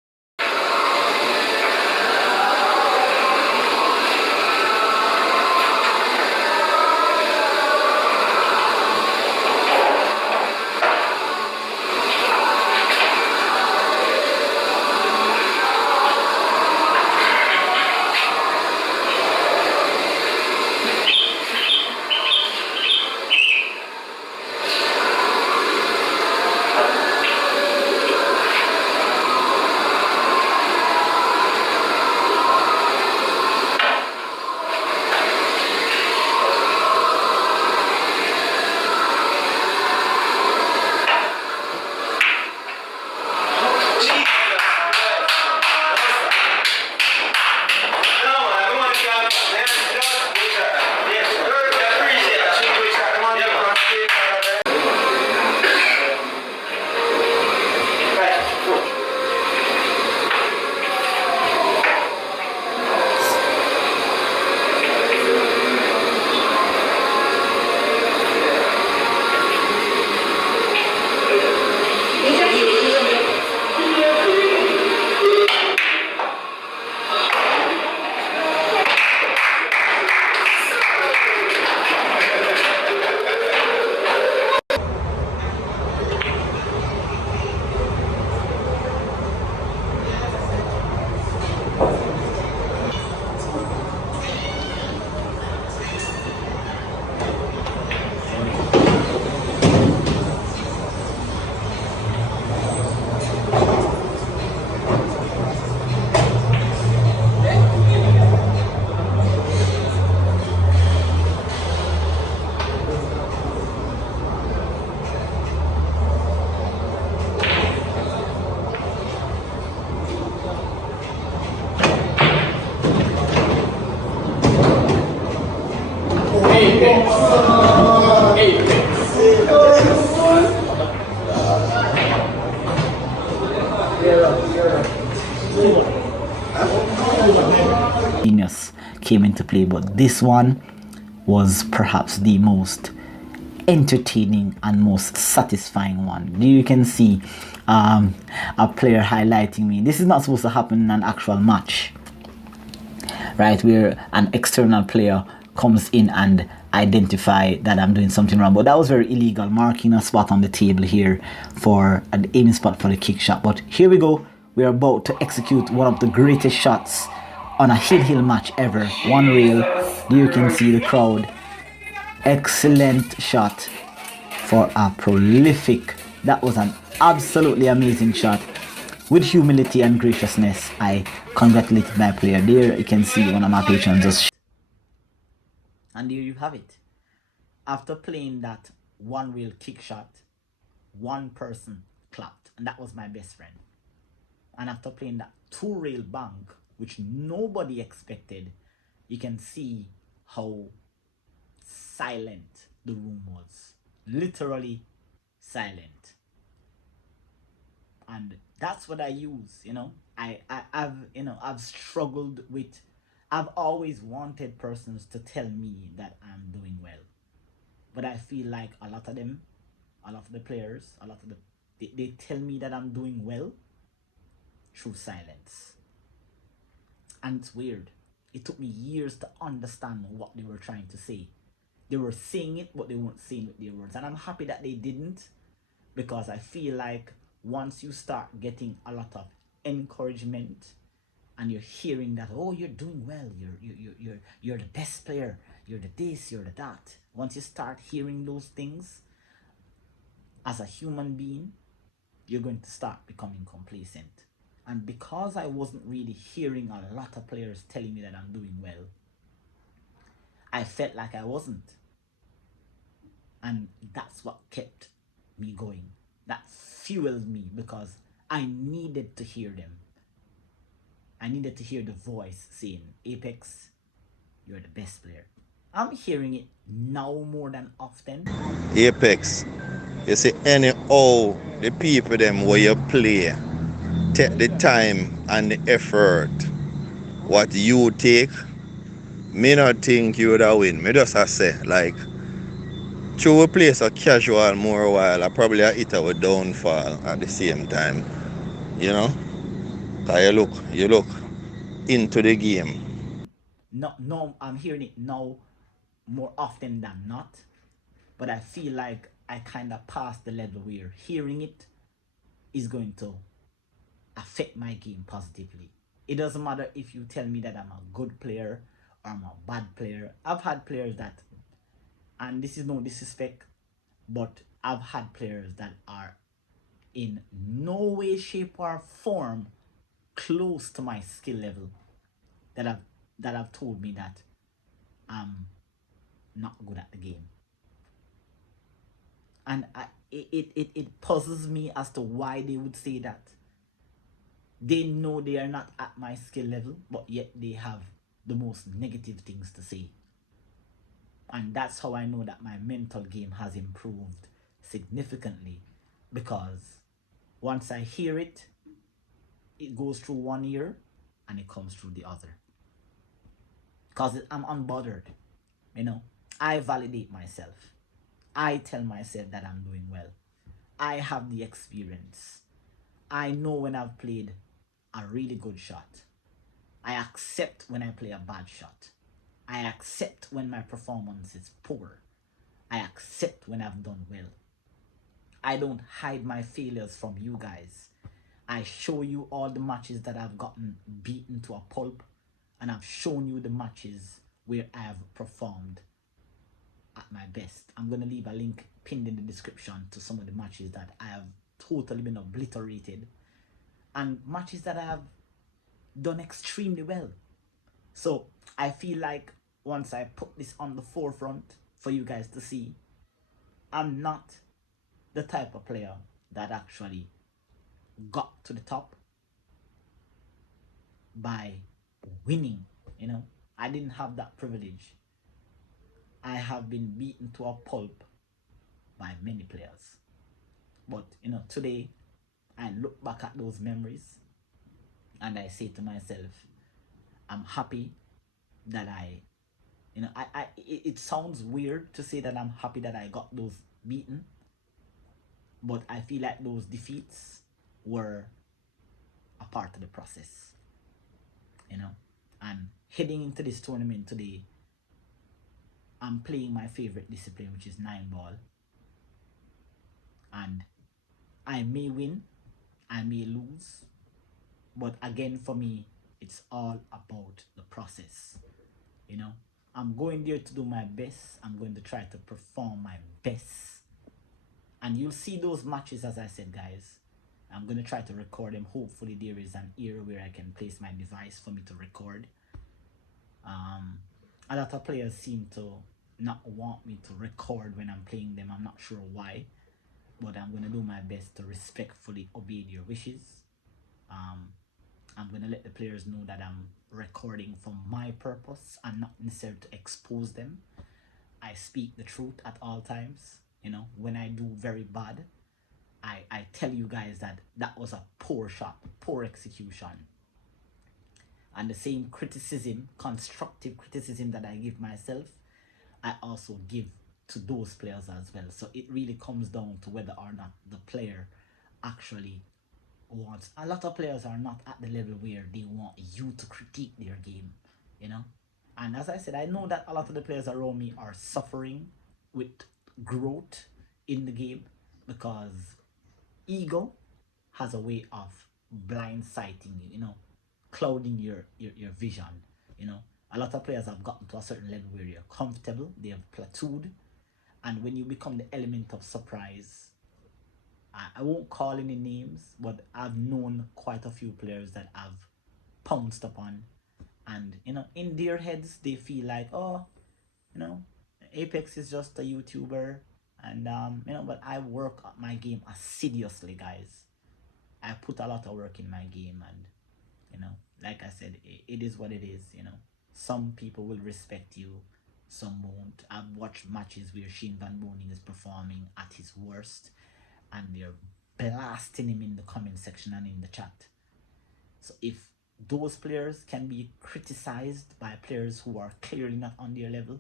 came into play, but this one was perhaps the most entertaining and most satisfying one. You can see a player highlighting me. This is not supposed to happen in an actual match, right, where an external player comes in and identify that I'm doing something wrong, but that was very illegal, marking a spot on the table here for an aiming spot for the kick shot. But here we go, we're about to execute one of the greatest shots on a hill match ever. One rail, you can see the crowd. Excellent shot for a prolific, that was an absolutely amazing shot. With humility and graciousness, I congratulated my player. There you can see one of my patrons just. And there you have it. After playing that one rail kick shot, one person clapped, and that was my best friend. And after playing that two rail bank, which nobody expected, you can see how silent the room was. Literally silent. And that's what I use, I've struggled with, I've always wanted persons to tell me that I'm doing well. But I feel like a lot of them, a lot of the players, they tell me that I'm doing well through silence. And it's weird. It took me years to understand what they were trying to say. They were saying it, but they weren't saying it with their words. And I'm happy that they didn't, because I feel like once you start getting a lot of encouragement and you're hearing that, oh, you're doing well, you're the best player, you're the this, you're the that. Once you start hearing those things, as a human being, you're going to start becoming complacent. And because I wasn't really hearing a lot of players telling me that I'm doing well, I felt like I wasn't. And that's what kept me going. That fueled me, because I needed to hear them. I needed to hear the voice saying, Apex, you're the best player. I'm hearing it now more than often. Apex, you see, anyhow, the people them where you play, take the time and the effort, what you take, me not think you would have win. Me just a say, like, through we play so casual more while, I probably a hit our downfall at the same time, you know? Cause you look into the game. No, I'm hearing it now more often than not. But I feel like I kind of passed the level where hearing it is going to affect my game positively. It doesn't matter if you tell me that I'm a good player or I'm a bad player. I've had players that, and this is no disrespect, but I've had players that are in no way, shape, or form close to my skill level that have told me that I'm not good at the game. And it puzzles me as to why they would say that. They know they are not at my skill level, but yet they have the most negative things to say. And that's how I know that my mental game has improved significantly, because once I hear it, it goes through one ear and it comes through the other. Because I'm unbothered, I validate myself. I tell myself that I'm doing well. I have the experience. I know when I've played a really good shot. I accept when I play a bad shot. I accept when my performance is poor. I accept when I've done well. I don't hide my failures from you guys. I show you all the matches that I've gotten beaten to a pulp, and I've shown you the matches where I've performed at my best. I'm going to leave a link pinned in the description to some of the matches that I have totally been obliterated, and matches that I have done extremely well. So I feel like once I put this on the forefront for you guys to see, I'm not the type of player that actually got to the top by winning. I didn't have that privilege. I have been beaten to a pulp by many players. But today I look back at those memories and I say to myself, I'm happy that I, it sounds weird to say that I'm happy that I got those beaten, but I feel like those defeats were a part of the process, you know. And heading into this tournament today, I'm playing my favorite discipline, which is 9 ball, and I may win, I may lose, but again, for me, it's all about the process, you know. I'm going there to do my best. I'm going to try to perform my best, and you'll see those matches. As I said, guys, I'm going to try to record them. Hopefully there is an area where I can place my device for me to record. A lot of players seem to not want me to record when I'm playing them. I'm not sure why, but I'm going to do my best to respectfully obey their wishes. I'm going to let the players know that I'm recording for my purpose and not necessarily to expose them. I speak the truth at all times. You know, when I do very bad, I tell you guys that that was a poor shot, poor execution. And the same criticism, constructive criticism that I give myself, I also give to those players as well. So it really comes down to whether or not the player actually wants. A lot of players are not at the level where they want you to critique their game, you know. And as I said, I know that a lot of the players around me are suffering with growth in the game, because ego has a way of blindsiding you, you know, clouding your vision, you know. A lot of players have gotten to a certain level where you're comfortable, they have plateaued, and when you become the element of surprise, I won't call any names, but I've known quite a few players that have pounced upon, and you know, in their heads they feel like, oh, you know, Apex is just a YouTuber, and you know, but I work at my game assiduously, guys. I put a lot of work in my game, and you know, like I said, it is what it is, you know. Some people will respect you, some won't. I've watched matches where Shane Van Boening is performing at his worst, and they're blasting him in the comment section and in the chat. So if those players can be criticized by players who are clearly not on their level,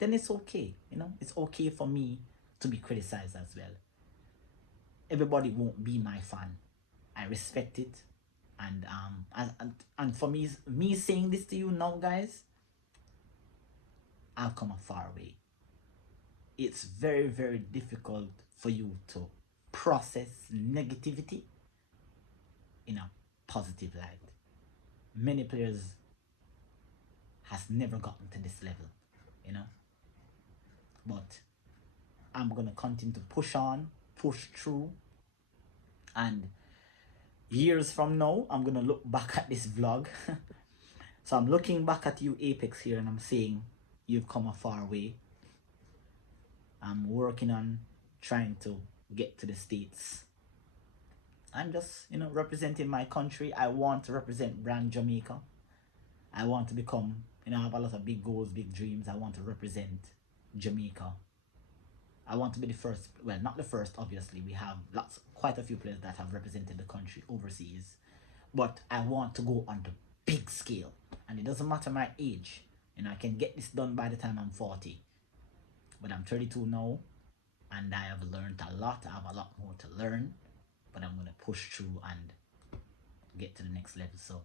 then it's okay, you know. It's okay for me to be criticized as well. Everybody won't be my fan. I respect it, and and for me saying this to you now, guys, I've come a far way. It's very, very difficult for you to process negativity in a positive light. Many players has never gotten to this level, you know. But I'm gonna continue to push on, push through, and years from now, I'm gonna look back at this vlog. So I'm looking back at you, Apex, here, and I'm saying you've come a far way. I'm working on trying to get to the States. I'm just, you know, representing my country. I want to represent brand Jamaica. I want to become, you know, I have a lot of big goals, big dreams. I want to represent Jamaica. I want to be the first, well, not the first, obviously. We have quite a few players that have represented the country overseas. But I want to go on the big scale. And it doesn't matter my age. You know, I can get this done by the time I'm 40. But I'm 32 now, and I have learned a lot. I have a lot more to learn, but I'm going to push through and get to the next level. So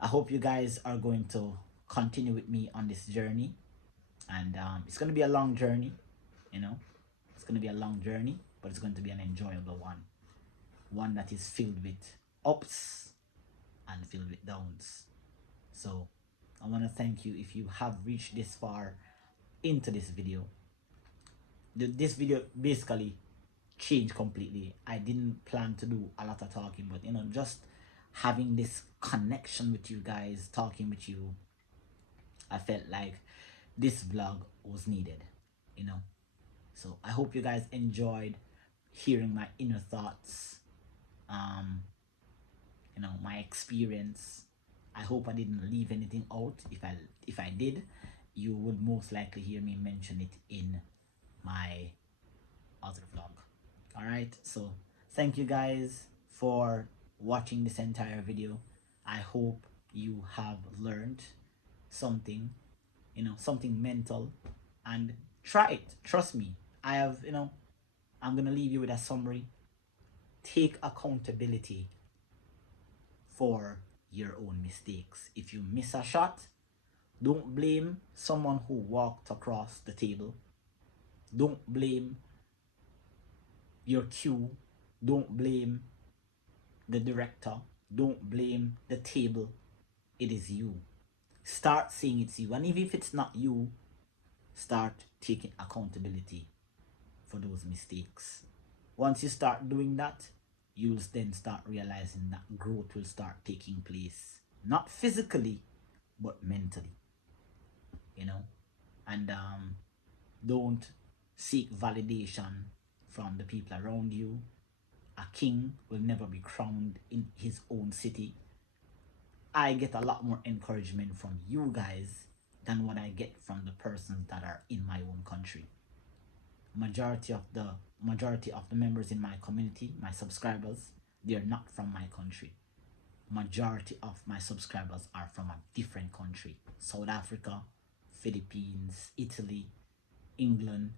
I hope you guys are going to continue with me on this journey. And it's going to be a long journey, you know. It's going to be a long journey, but it's going to be an enjoyable one. One that is filled with ups and filled with downs. So I want to thank you if you have reached this far into this video. This video basically changed completely. I didn't plan to do a lot of talking, but you know, just having this connection with you guys, talking with you, I felt like this vlog was needed, you know. So I hope you guys enjoyed hearing my inner thoughts, you know, my experience. I hope I didn't leave anything out. If I did, you would most likely hear me mention it in my other vlog. All right, so thank you guys for watching this entire video. I hope you have learned something, something mental, and try it. Trust me. I have, I'm gonna leave you with a summary. Take accountability for your own mistakes. If you miss a shot, don't blame someone who walked across the table. Don't blame your cue. Don't blame the director. Don't blame the table. It is you. Start saying it's you. And even if it's not you, start taking accountability for those mistakes. Once you start doing that, you'll then start realizing that growth will start taking place. Not physically, but mentally. And don't seek validation from the people around you. A king will never be crowned in his own city. I get a lot more encouragement from you guys than what I get from the persons that are in my own country. Majority of the members in my community, my subscribers, they're not from my country. Majority of my subscribers are from a different country. South Africa, Philippines, Italy, England.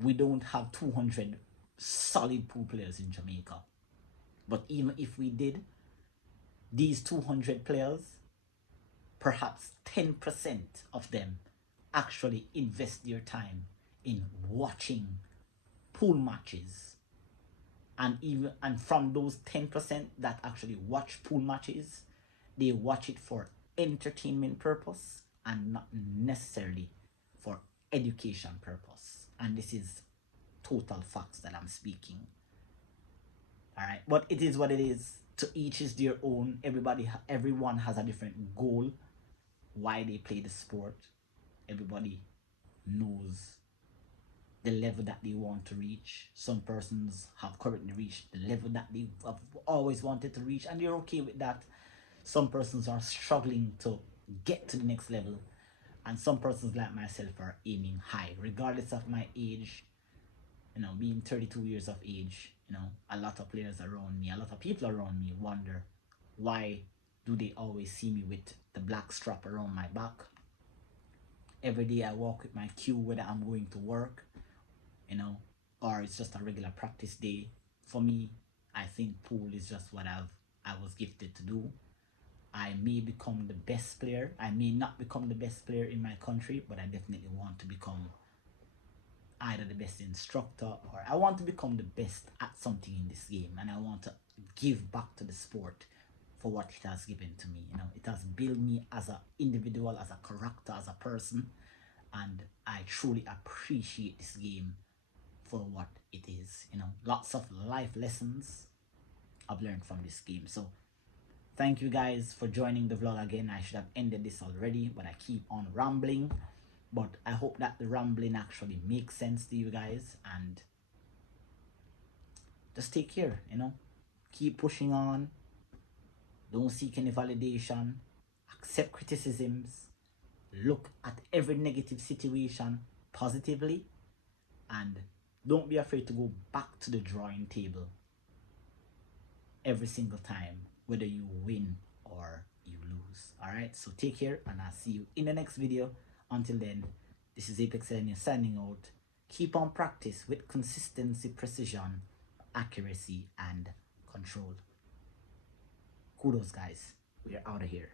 We don't have 200 solid pool players in Jamaica. But even if we did, these 200 players, perhaps 10% of them actually invest their time in watching pool matches. And from those 10% that actually watch pool matches, they watch it for entertainment purpose and not necessarily for education purpose. And this is total facts that I'm speaking. All right, but it is what it is. To each is their own. Everyone has a different goal why they play the sport. Everybody knows the level that they want to reach. Some persons have currently reached the level that they have always wanted to reach, and they're okay with that. Some persons are struggling to get to the next level, and some persons like myself are aiming high regardless of my age. Being 32 years of age, a lot of players around me, a lot of people around me wonder, why do they always see me with the black strap around my back? Every day I walk with my cue, whether I'm going to work, or it's just a regular practice day. For me, I think pool is just what I was gifted to do. I may become the best player. I may not become the best player in my country, but I definitely want to become either the best instructor, or I want to become the best at something in this game, and I want to give back to the sport for what it has given to me. It has built me as an individual, as a character, as a person, and I truly appreciate this game for what it is. Lots of life lessons I've learned from this game. So thank you guys for joining the vlog again. I should have ended this already, but I keep on rambling. But I hope that the rambling actually makes sense to you guys, and just take care, keep pushing on. Don't seek any validation. Accept criticisms. Look at every negative situation positively, and don't be afraid to go back to the drawing table every single time, whether you win or you lose. All right, so take care, and I'll see you in the next video. Until then, this is ApexElgenio signing out. Keep on practice with consistency, precision, accuracy, and control. Kudos, guys. We're out of here.